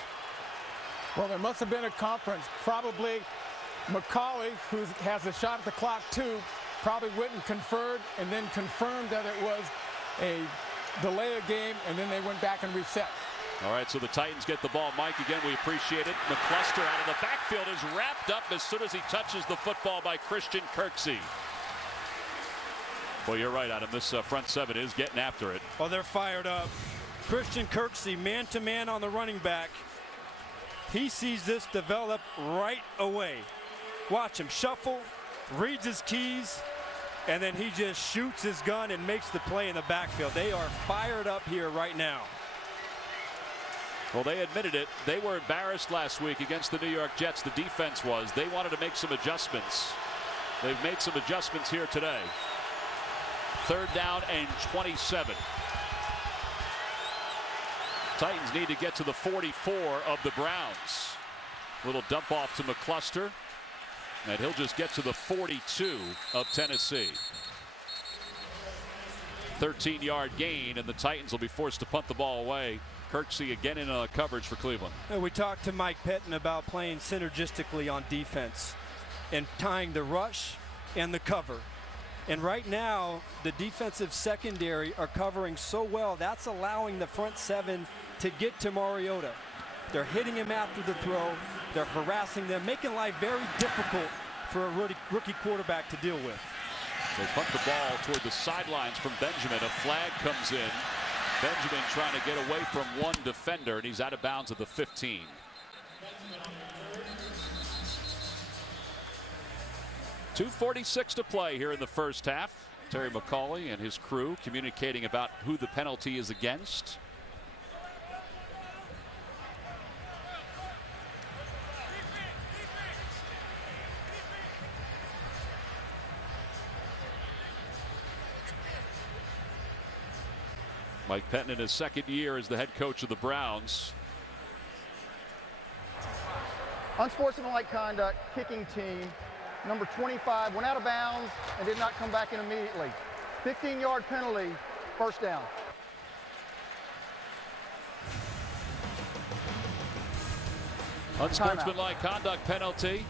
Well, there must have been a conference. Probably McCauley, who has a shot at the clock too, probably went and conferred and then confirmed that it was a delay of game, and then they went back and reset. All right, so the Titans get the ball. Mike, again, we appreciate it. McCluster out of the backfield is wrapped up as soon as he touches the football by Christian Kirksey. Well, you're right, Adam. This front 7 is getting after it. Oh, they're fired up. Christian Kirksey, man-to-man on the running back. He sees this develop right away. Watch him shuffle, reads his keys, and then he just shoots his gun and makes the play in the backfield. They are fired up here right now. Well, they admitted it. They were embarrassed last week against the New York Jets. The defense was. They wanted to make some adjustments. They've made some adjustments here today. 3rd down and 27. Titans need to get to the 44 of the Browns. Little dump off to McCluster, and he'll just get to the 42 of Tennessee. 13-yard gain, and the Titans will be forced to punt the ball away. Kirksey again in coverage for Cleveland. We talked to Mike Pettin about playing synergistically on defense and tying the rush and the cover. And right now, the defensive secondary are covering so well, that's allowing the front 7 to get to Mariota. They're hitting him after the throw. They're harassing them, making life very difficult for a rookie quarterback to deal with. They punt the ball toward the sidelines from Benjamin. A flag comes in. Benjamin trying to get away from one defender, and he's out of bounds at the 15. .246 to play here in the first half. Terry McCauley and his crew communicating about who the penalty is against. Mike Pettin in his second year as the head coach of the Browns. Unsportsmanlike conduct, kicking team. Number 25 went out of bounds and did not come back in immediately. 15-yard penalty, first down. Unsportsmanlike conduct penalty.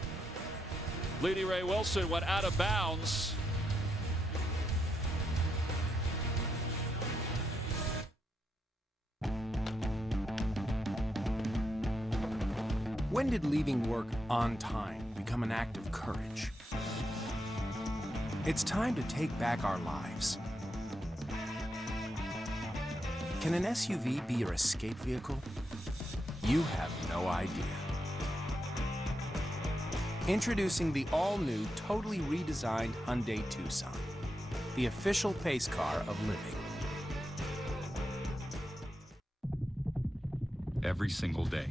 Leedy Ray Wilson went out of bounds. When did leaving work on time become an act of courage? It's time to take back our lives. Can an SUV be your escape vehicle? You have no idea. Introducing the all-new, totally redesigned Hyundai Tucson, the official pace car of living. Every single day.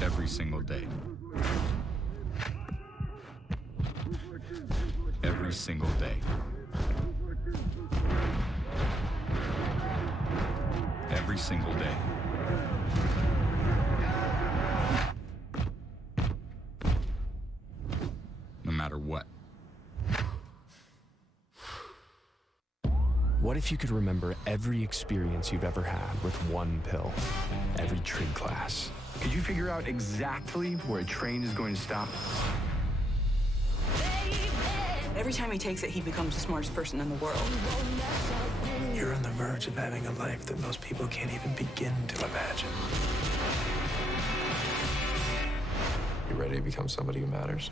Every single day. Every single day. Every single day. No matter what. What if you could remember every experience you've ever had with one pill? Every trig class. Could you figure out exactly where a train is going to stop? Every time he takes it, he becomes the smartest person in the world. You're on the verge of having a life that most people can't even begin to imagine. You ready to become somebody who matters?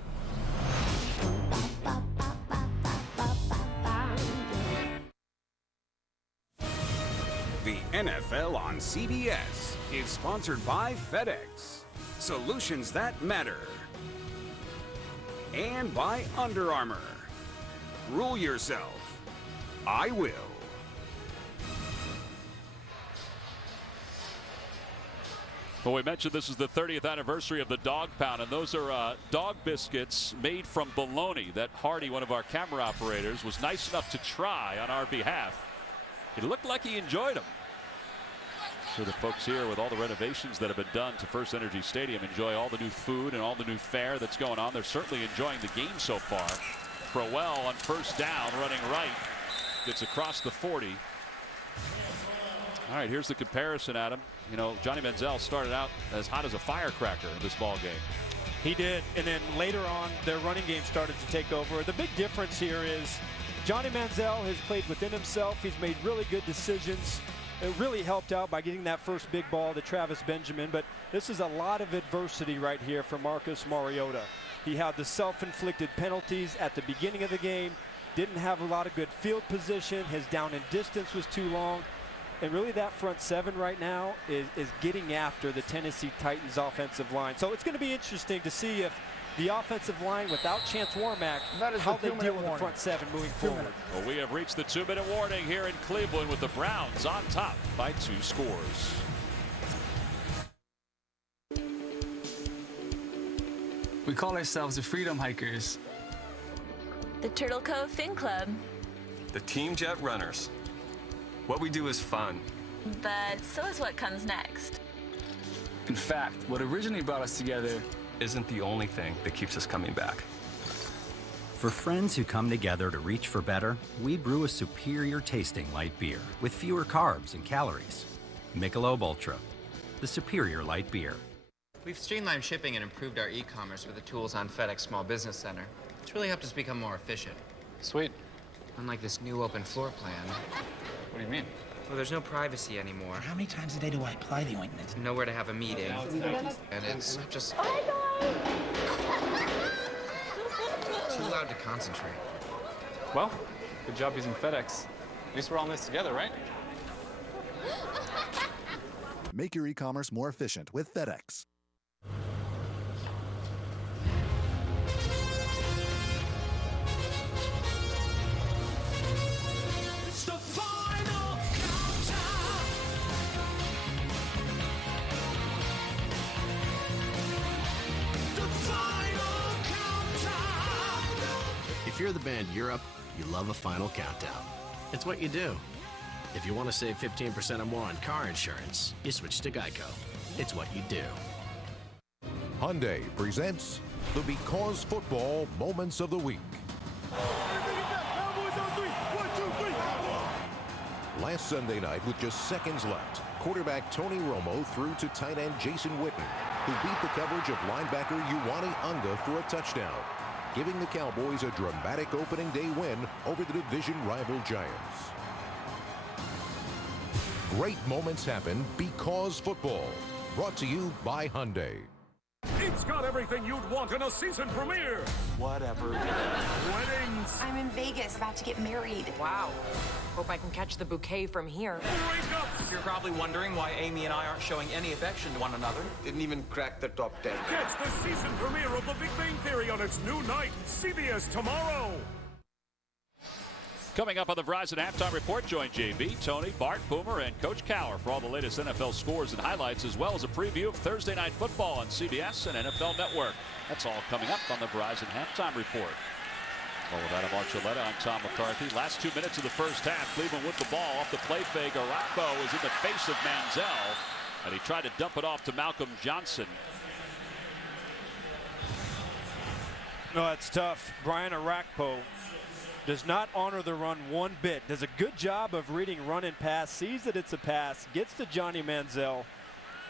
The NFL on CBS is sponsored by FedEx, solutions that matter. And by Under Armour. Rule yourself. I will. Well, we mentioned this is the 30th anniversary of the Dog Pound, and those are dog biscuits made from bologna that Hardy, one of our camera operators, was nice enough to try on our behalf. It looked like he enjoyed them. So the folks here, with all the renovations that have been done to FirstEnergy Stadium, enjoy all the new food and all the new fare that's going on. They're certainly enjoying the game so far. Crowell on first down, running right, gets across the 40. All right, here's the comparison, Adam. You know, Johnny Manziel started out as hot as a firecracker in this ball game. He did, and then later on, their running game started to take over. The big difference here is Johnny Manziel has played within himself. He's made really good decisions. It really helped out by getting that first big ball to Travis Benjamin, but this is a lot of adversity right here for Marcus Mariota. He had the self-inflicted penalties at the beginning of the game, didn't have a lot of good field position, his down and distance was too long, and really that front seven right now is getting after the Tennessee Titans offensive line. So it's going to be interesting to see if the offensive line without Chance Warmack, how they deal with the front seven moving forward. Well, we have reached the 2-minute warning here in Cleveland with the Browns on top by 2 scores. We call ourselves the Freedom Hikers. The Turtle Cove Fin Club. The Team Jet Runners. What we do is fun. But so is what comes next. In fact, what originally brought us together isn't the only thing that keeps us coming back. For friends who come together to reach for better, we brew a superior tasting light beer with fewer carbs and calories. Michelob Ultra, the superior light beer. We've streamlined shipping and improved our e-commerce with the tools on FedEx Small Business Center. It's really helped us become more efficient. Sweet. Unlike this new open floor plan. What do you mean? Well, there's no privacy anymore. How many times a day do I apply the ointment? Nowhere to have a meeting. And it's just too loud to concentrate. Well, Good job using FedEx. At least we're all in this together, right? Make your e-commerce more efficient with FedEx. It's the final countdown. The final countdown. If you're the band Europe, you love a final countdown. It's what you do. If you want to save 15% or more on car insurance, you switch to Geico. It's what you do. Hyundai presents the Because Football Moments of the Week. Last Sunday night, with just seconds left, quarterback Tony Romo threw to tight end Jason Witten, who beat the coverage of linebacker Ioane Unga for a touchdown, giving the Cowboys a dramatic opening day win over the division rival Giants. Great moments happen because football. Brought to you by Hyundai. It's got everything you'd want in a season premiere. Whatever. Weddings. I'm in Vegas, about to get married. Wow. Hope I can catch the bouquet from here. Breakups. You're probably wondering why Amy and I aren't showing any affection to one another. Didn't even crack the top 10. Catch the season premiere of The Big Bang Theory on its new night, CBS tomorrow. Coming up on the Verizon Halftime Report, join JB, Tony, Bart, Boomer, and Coach Cower for all the latest NFL scores and highlights, as well as a preview of Thursday Night Football on CBS and NFL Network. That's all coming up on the Verizon Halftime Report. Well, with Adam Archuleta, I'm Tom McCarthy. Last 2 minutes of the first half, Cleveland with the ball off the play fake. Arakpo is in the face of Manziel, and he tried to dump it off to Malcolm Johnson. No, that's tough. Brian Arakpo does not honor the run one bit. Does a good job of reading run and pass, sees that it's a pass, gets to Johnny Manziel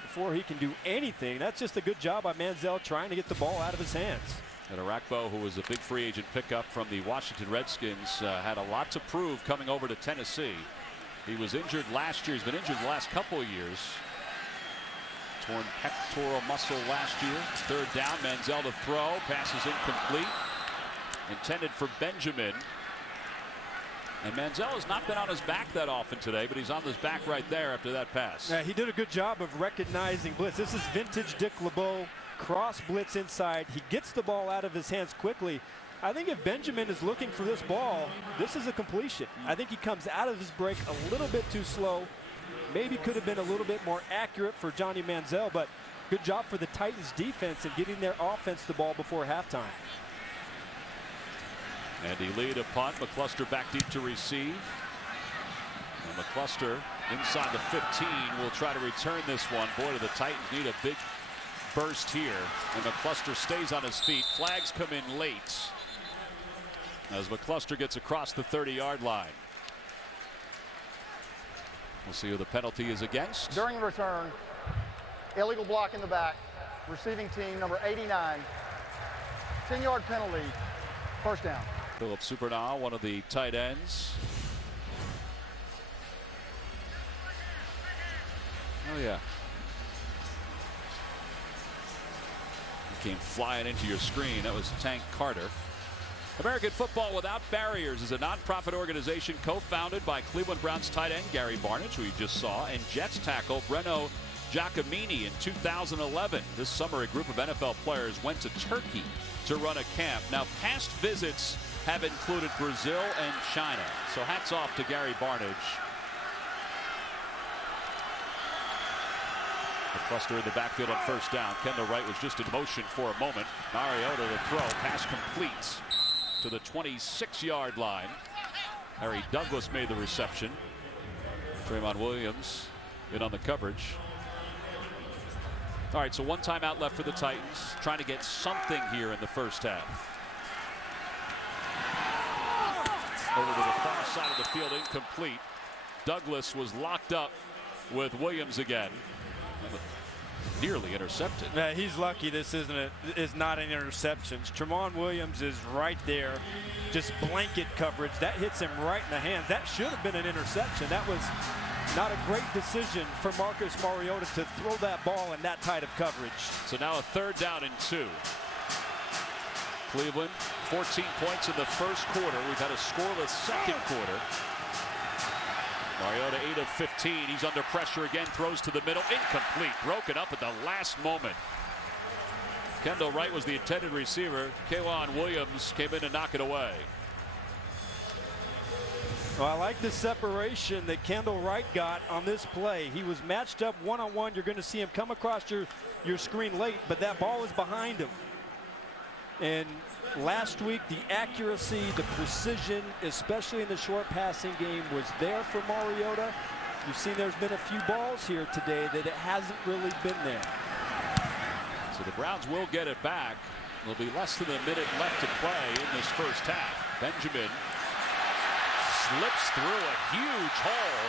before he can do anything. That's just a good job by Manziel trying to get the ball out of his hands. And Arakpo, who was a big free agent pickup from the Washington Redskins, had a lot to prove coming over to Tennessee. He was injured last year. He's been injured the last couple of years. Torn pectoral muscle last year. Third down, Manziel to throw. Pass is incomplete. Intended for Benjamin. And Manziel has not been on his back that often today, but he's on his back right there after that pass. Yeah, he did a good job of recognizing blitz. This is vintage Dick LeBeau. Cross blitz inside. He gets the ball out of his hands quickly. I think if Benjamin is looking for this ball, this is a completion. I think he comes out of his break a little bit too slow. Maybe could have been a little bit more accurate for Johnny Manziel, but good job for the Titans defense in getting their offense the ball before halftime. And he lead a punt. McCluster back deep to receive. And McCluster inside the 15 will try to return this one. Boy, do the Titans need a big burst here. And McCluster stays on his feet. Flags come in late as McCluster gets across the 30-yard line. We'll see who the penalty is against. During the return, illegal block in the back. Receiving team number 89. 10-yard penalty. First down. Philip Supernall, one of the tight ends. Oh, yeah. He came flying into your screen. That was Tank Carter. American Football Without Barriers is a nonprofit organization co-founded by Cleveland Browns tight end Gary Barnidge, who you just saw, and Jets tackle Breno Giacomini in 2011. This summer, a group of NFL players went to Turkey to run a camp. Now, past visits have included Brazil and China. So hats off to Gary Barnidge. McCluster in the backfield on first down. Kendall Wright was just in motion for a moment. Mariota the throw. Pass complete to the 26-yard line. Harry Douglas made the reception. Draymond Williams in on the coverage. All right, so one timeout left for the Titans, trying to get something here in the first half. Over to the far side of the field, incomplete. Douglas was locked up with Williams again. Nearly intercepted. Yeah, he's lucky this is not an interception. Tramon Williams is right there, just blanket coverage. That hits him right in the hands. That should have been an interception. That was not a great decision for Marcus Mariota to throw that ball in that tight of coverage. So now a third down and 2. Cleveland, 14 points in the first quarter. We've had a scoreless second quarter. Mariota 8 of 15. He's under pressure again, throws to the middle, incomplete, broken up at the last moment. Kendall Wright was the intended receiver. K'Waun Williams came in to knock it away. Well, I like the separation that Kendall Wright got on this play. He was matched up one-on-one. You're going to see him come across your screen late, but that ball was behind him. And last week, the accuracy, the precision, especially in the short passing game, was there for Mariota. You've seen there's been a few balls here today that it hasn't really been there. So the Browns will get it back. There'll be less than a minute left to play in this first half. Benjamin slips through a huge hole.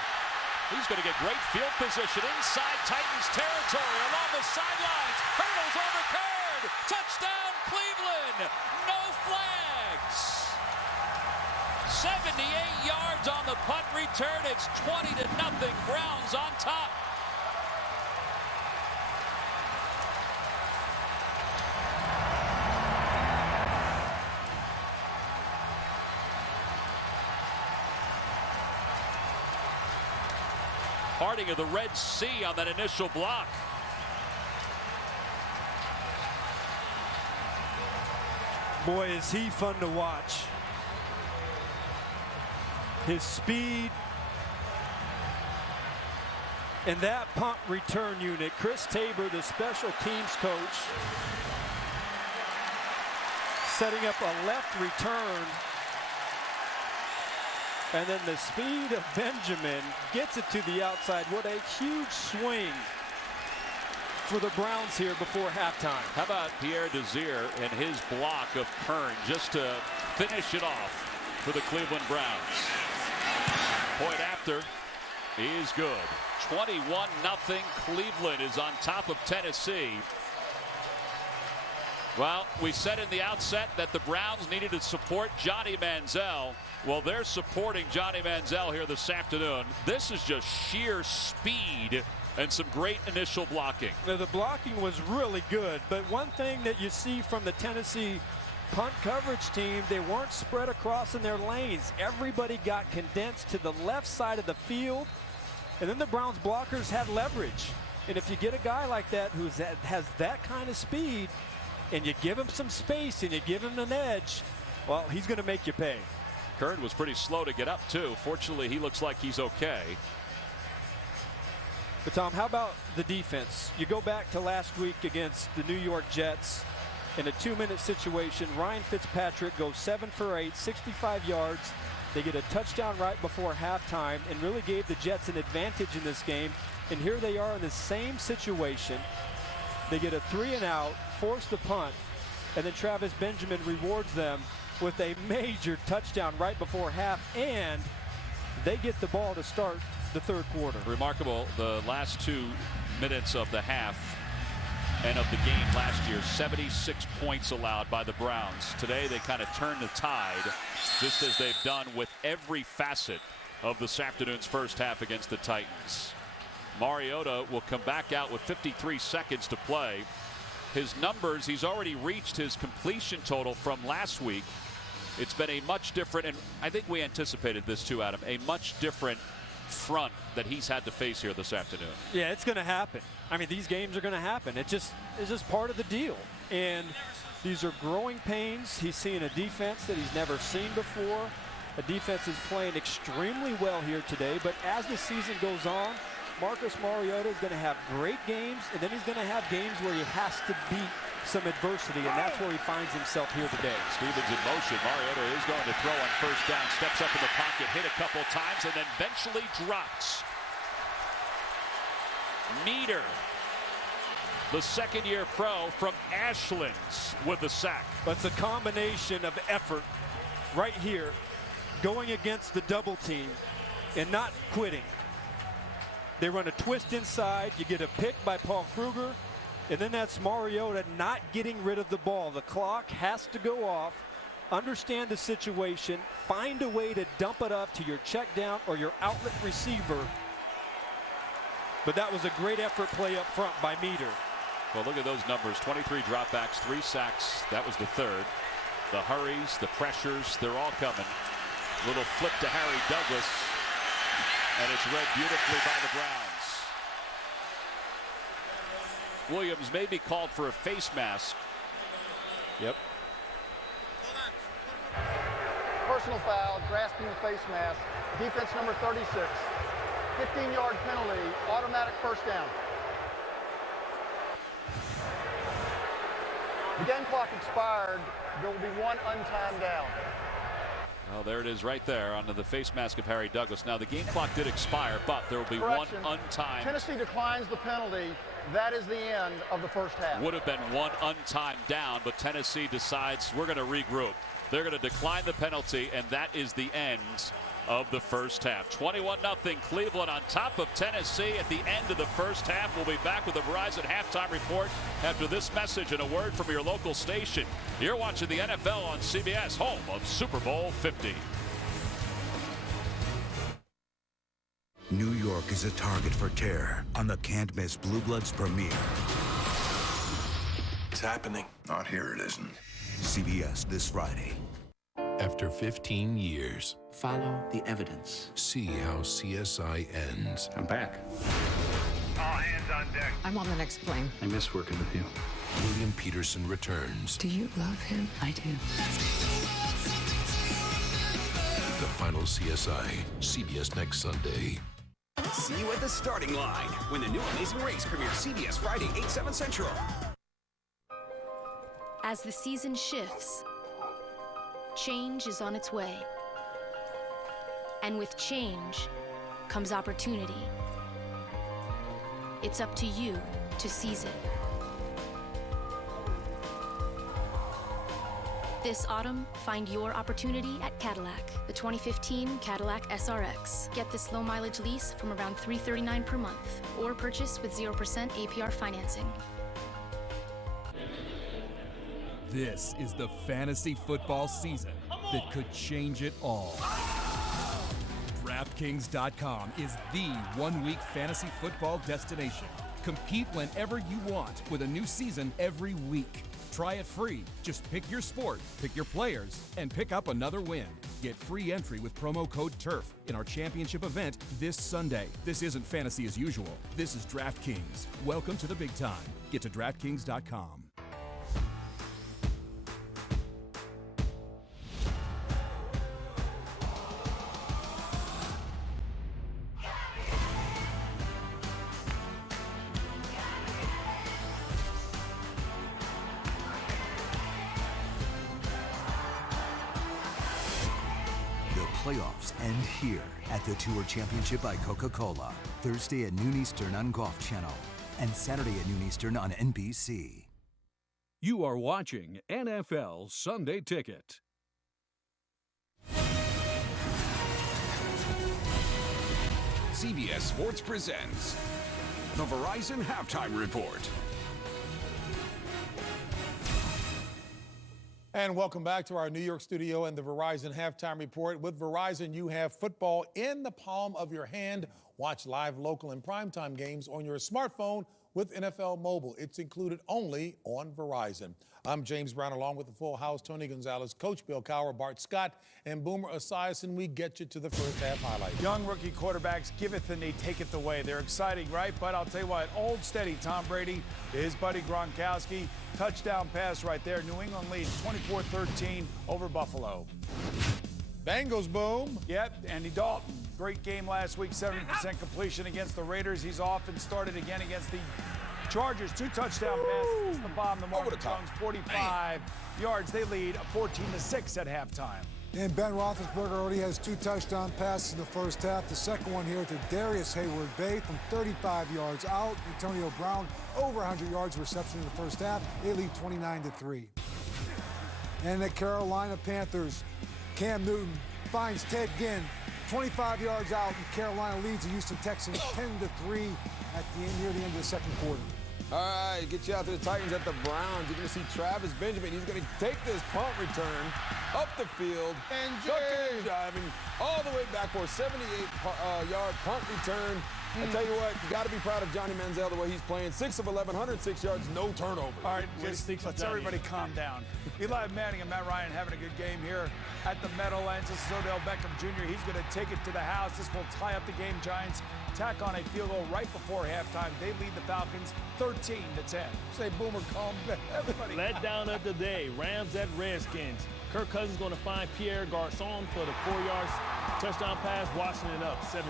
He's going to get great field position inside Titans territory along the sidelines. Hurdles over Curd. Touchdown Cleveland. No flags. 78 yards on the punt return. It's 20-0. Browns on top. Parting of the Red Sea on that initial block. Boy, is he fun to watch. His speed and that punt return unit. Chris Tabor, the special teams coach, setting up a left return. And then the speed of Benjamin gets it to the outside. What a huge swing for the Browns here before halftime. How about Pierre Desir and his block of Kern just to finish it off for the Cleveland Browns. Point after is good. 21-0. Cleveland is on top of Tennessee. Well, we said in the outset that the Browns needed to support Johnny Manziel. Well, they're supporting Johnny Manziel here this afternoon. This is just sheer speed and some great initial blocking. Now, the blocking was really good, but one thing that you see from the Tennessee punt coverage team, they weren't spread across in their lanes. Everybody got condensed to the left side of the field, and then the Browns blockers had leverage. And if you get a guy like that who has that kind of speed, and you give him some space and you give him an edge, well, he's going to make you pay. Kern was pretty slow to get up, too. Fortunately, he looks like he's okay. But, Tom, how about the defense? You go back to last week against the New York Jets in a 2-minute situation. Ryan Fitzpatrick goes 7 for 8, 65 yards. They get a touchdown right before halftime and really gave the Jets an advantage in this game. And here they are in the same situation. They get a 3-and-out, force the punt, and then Travis Benjamin rewards them with a major touchdown right before half, and they get the ball to start the third quarter. Remarkable, the last 2 minutes of the half and of the game last year, 76 points allowed by the Browns. Today they kind of turn the tide, just as they've done with every facet of this afternoon's first half against the Titans. Mariota will come back out with 53 seconds to play. His numbers, he's already reached his completion total from last week. It's been a much different, and I think we anticipated this too, Adam, a much different front that he's had to face here this afternoon. Yeah, it's going to happen. I mean, these games are going to happen. It's just part of the deal. And these are growing pains. He's seeing a defense that he's never seen before. A defense is playing extremely well here today, but as the season goes on, Marcus Mariota is going to have great games, and then he's going to have games where he has to beat some adversity, and that's where he finds himself here today. Stevens in motion. Mariota is going to throw on first down. Steps up in the pocket, hit a couple times, and then eventually drops. Meter, the second-year pro from Ashlands with the sack. But it's a combination of effort right here, going against the double team and not quitting. They run a twist inside. You get a pick by Paul Kruger. And then that's Mariota not getting rid of the ball. The clock has to go off. Understand the situation. Find a way to dump it up to your check down or your outlet receiver. But that was a great effort play up front by Meter. Well, look at those numbers. 23 dropbacks, 3 sacks. That was the third. The hurries, the pressures, they're all coming. Little flip to Harry Douglas, and it's read beautifully by the Browns. Williams may be called for a face mask. Yep. Personal foul, grasping the face mask. Defense number 36. 15-yard penalty, automatic first down. The game clock expired. There will be one untimed down. Well, there it is right there under the face mask of Harry Douglas. Now, the game clock did expire, but there will be one untimed. Tennessee declines the penalty. That is the end of the first half. Would have been one untimed down, but Tennessee decides we're going to regroup. They're going to decline the penalty, and that is the end of the first half. 21-0 Cleveland on top of Tennessee at the end of the first half. We'll be back with the Verizon halftime report after this message and a word from your local station. You're watching the NFL on CBS, home of Super Bowl 50. New York is a target for terror on the can't-miss Blue Bloods premiere. It's happening. Not here, it isn't. CBS this Friday. After 15 years, follow the evidence. See how CSI ends. I'm back. All hands on deck. I'm on the next plane. I miss working with you. William Peterson returns. Do you love him? I do. The final CSI, CBS next Sunday. See you at the starting line when the new Amazing Race premieres CBS Friday, 8/7 Central. As the season shifts, change is on its way. And with change comes opportunity. It's up to you to seize it. This autumn, find your opportunity at Cadillac, the 2015 Cadillac SRX. Get this low mileage lease from around $339 per month, or purchase with 0% APR financing. This is the fantasy football season that could change it all. DraftKings.com is the one-week fantasy football destination. Compete whenever you want with a new season every week. Try it free. Just pick your sport, pick your players, and pick up another win. Get free entry with promo code TURF in our championship event this Sunday. This isn't fantasy as usual. This is DraftKings. Welcome to the big time. Get to DraftKings.com. Playoffs end here at the Tour Championship by Coca-Cola. Thursday at noon Eastern on Golf Channel and Saturday at noon Eastern on NBC. You are watching NFL Sunday Ticket. CBS Sports presents the Verizon Halftime Report. And welcome back to our New York studio and the Verizon Halftime Report. With Verizon, you have football in the palm of your hand. Watch live, local, and primetime games on your smartphone with NFL Mobile. It's included only on Verizon. I'm James Brown, along with the full house, Tony Gonzalez, Coach Bill Cowher, Bart Scott, and Boomer Esiason. We get you to the first half highlights. Young rookie quarterbacks, giveth and they taketh away. They're exciting, right? But I'll tell you what, old steady Tom Brady to his buddy Gronkowski. Touchdown pass right there. New England leads 24-13 over Buffalo. Bengals boom. Yep, Andy Dalton. Great game last week, 70% completion against the Raiders. He's off and started again against the Chargers. 2 touchdown passes. The bomb, the Marvin Jones, 45 yards. They lead 14-6 at halftime. And Ben Roethlisberger already has 2 touchdown passes in the first half. The second one here to Darius Hayward-Bay from 35 yards out. Antonio Brown over 100 yards reception in the first half. They lead 29-3. And the Carolina Panthers, Cam Newton finds Ted Ginn 25 yards out, and Carolina leads the Houston Texans 10-3 at the end, near the end of the second quarter. All right, get you out to the Titans at the Browns. You're going to see Travis Benjamin. He's going to take this punt return up the field. And driving all the way back for a 78-yard punt return. I tell you what, you got to be proud of Johnny Manziel the way he's playing. 6 of 11, 106 yards, no turnover. All right, let's everybody calm down. Eli Manning and Matt Ryan having a good game here at the Meadowlands. This is Odell Beckham Jr. He's going to take it to the house. This will tie up the game. Giants tack on a field goal right before halftime. They lead the Falcons 13-10. Say, Boomer, calm down. Everybody. Let down of the day, Rams at Redskins. Kirk Cousins going to find Pierre Garçon for the 4-yard touchdown pass, Washington up 17-0.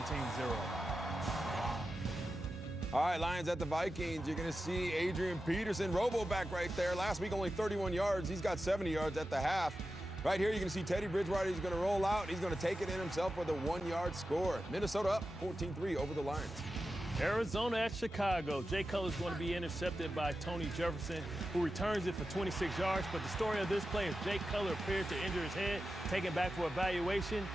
All right, Lions at the Vikings. You're going to see Adrian Peterson, Robo back right there. Last week, only 31 yards. He's got 70 yards at the half. Right here, you're going to see Teddy Bridgewater. He's going to roll out. He's going to take it in himself with a 1-yard score. Minnesota up 14-3 over the Lions. Arizona at Chicago. Jay Cutler's going to be intercepted by Tony Jefferson, who returns it for 26 yards. But the story of this play is Jay Cutler appeared to injure his head, taken back for evaluation.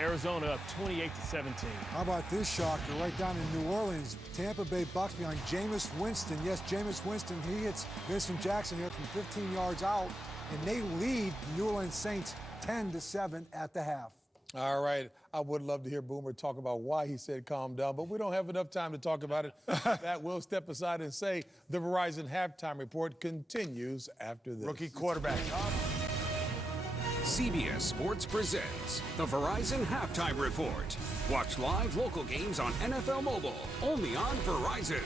Arizona up 28-17. How about this shocker right down in New Orleans? Tampa Bay Bucs behind Jameis Winston. Yes, Jameis Winston, he hits Vincent Jackson here from 15 yards out, and they lead New Orleans Saints 10-7 at the half. All right. I would love to hear Boomer talk about why he said calm down, but we don't have enough time to talk about it. That will step aside and say the Verizon halftime report continues after this. Rookie quarterback. CBS Sports presents the Verizon Halftime Report. Watch live local games on NFL Mobile, only on Verizon.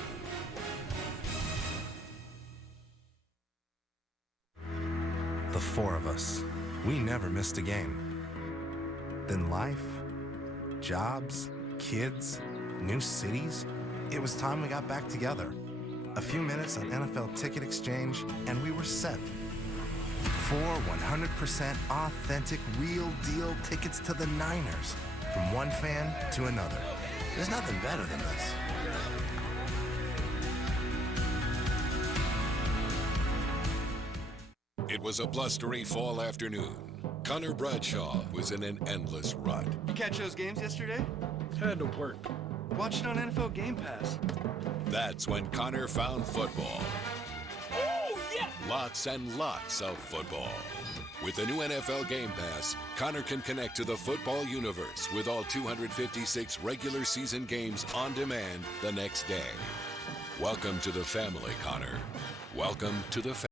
The four of us, we never missed a game. Then life, jobs, kids, new cities, it was time we got back together. A few minutes on NFL Ticket Exchange, and we were set. 4 100% authentic, real-deal tickets to the Niners. From one fan to another. There's nothing better than this. It was a blustery fall afternoon. Connor Bradshaw was in an endless rut. You catch those games yesterday? Had to work. Watch it on NFL Game Pass. That's when Connor found football. Oh, yeah! Lots and lots of football. With the new NFL Game Pass, Connor can connect to the football universe with all 256 regular season games on demand the next day. Welcome to the family, Connor. Welcome to the family.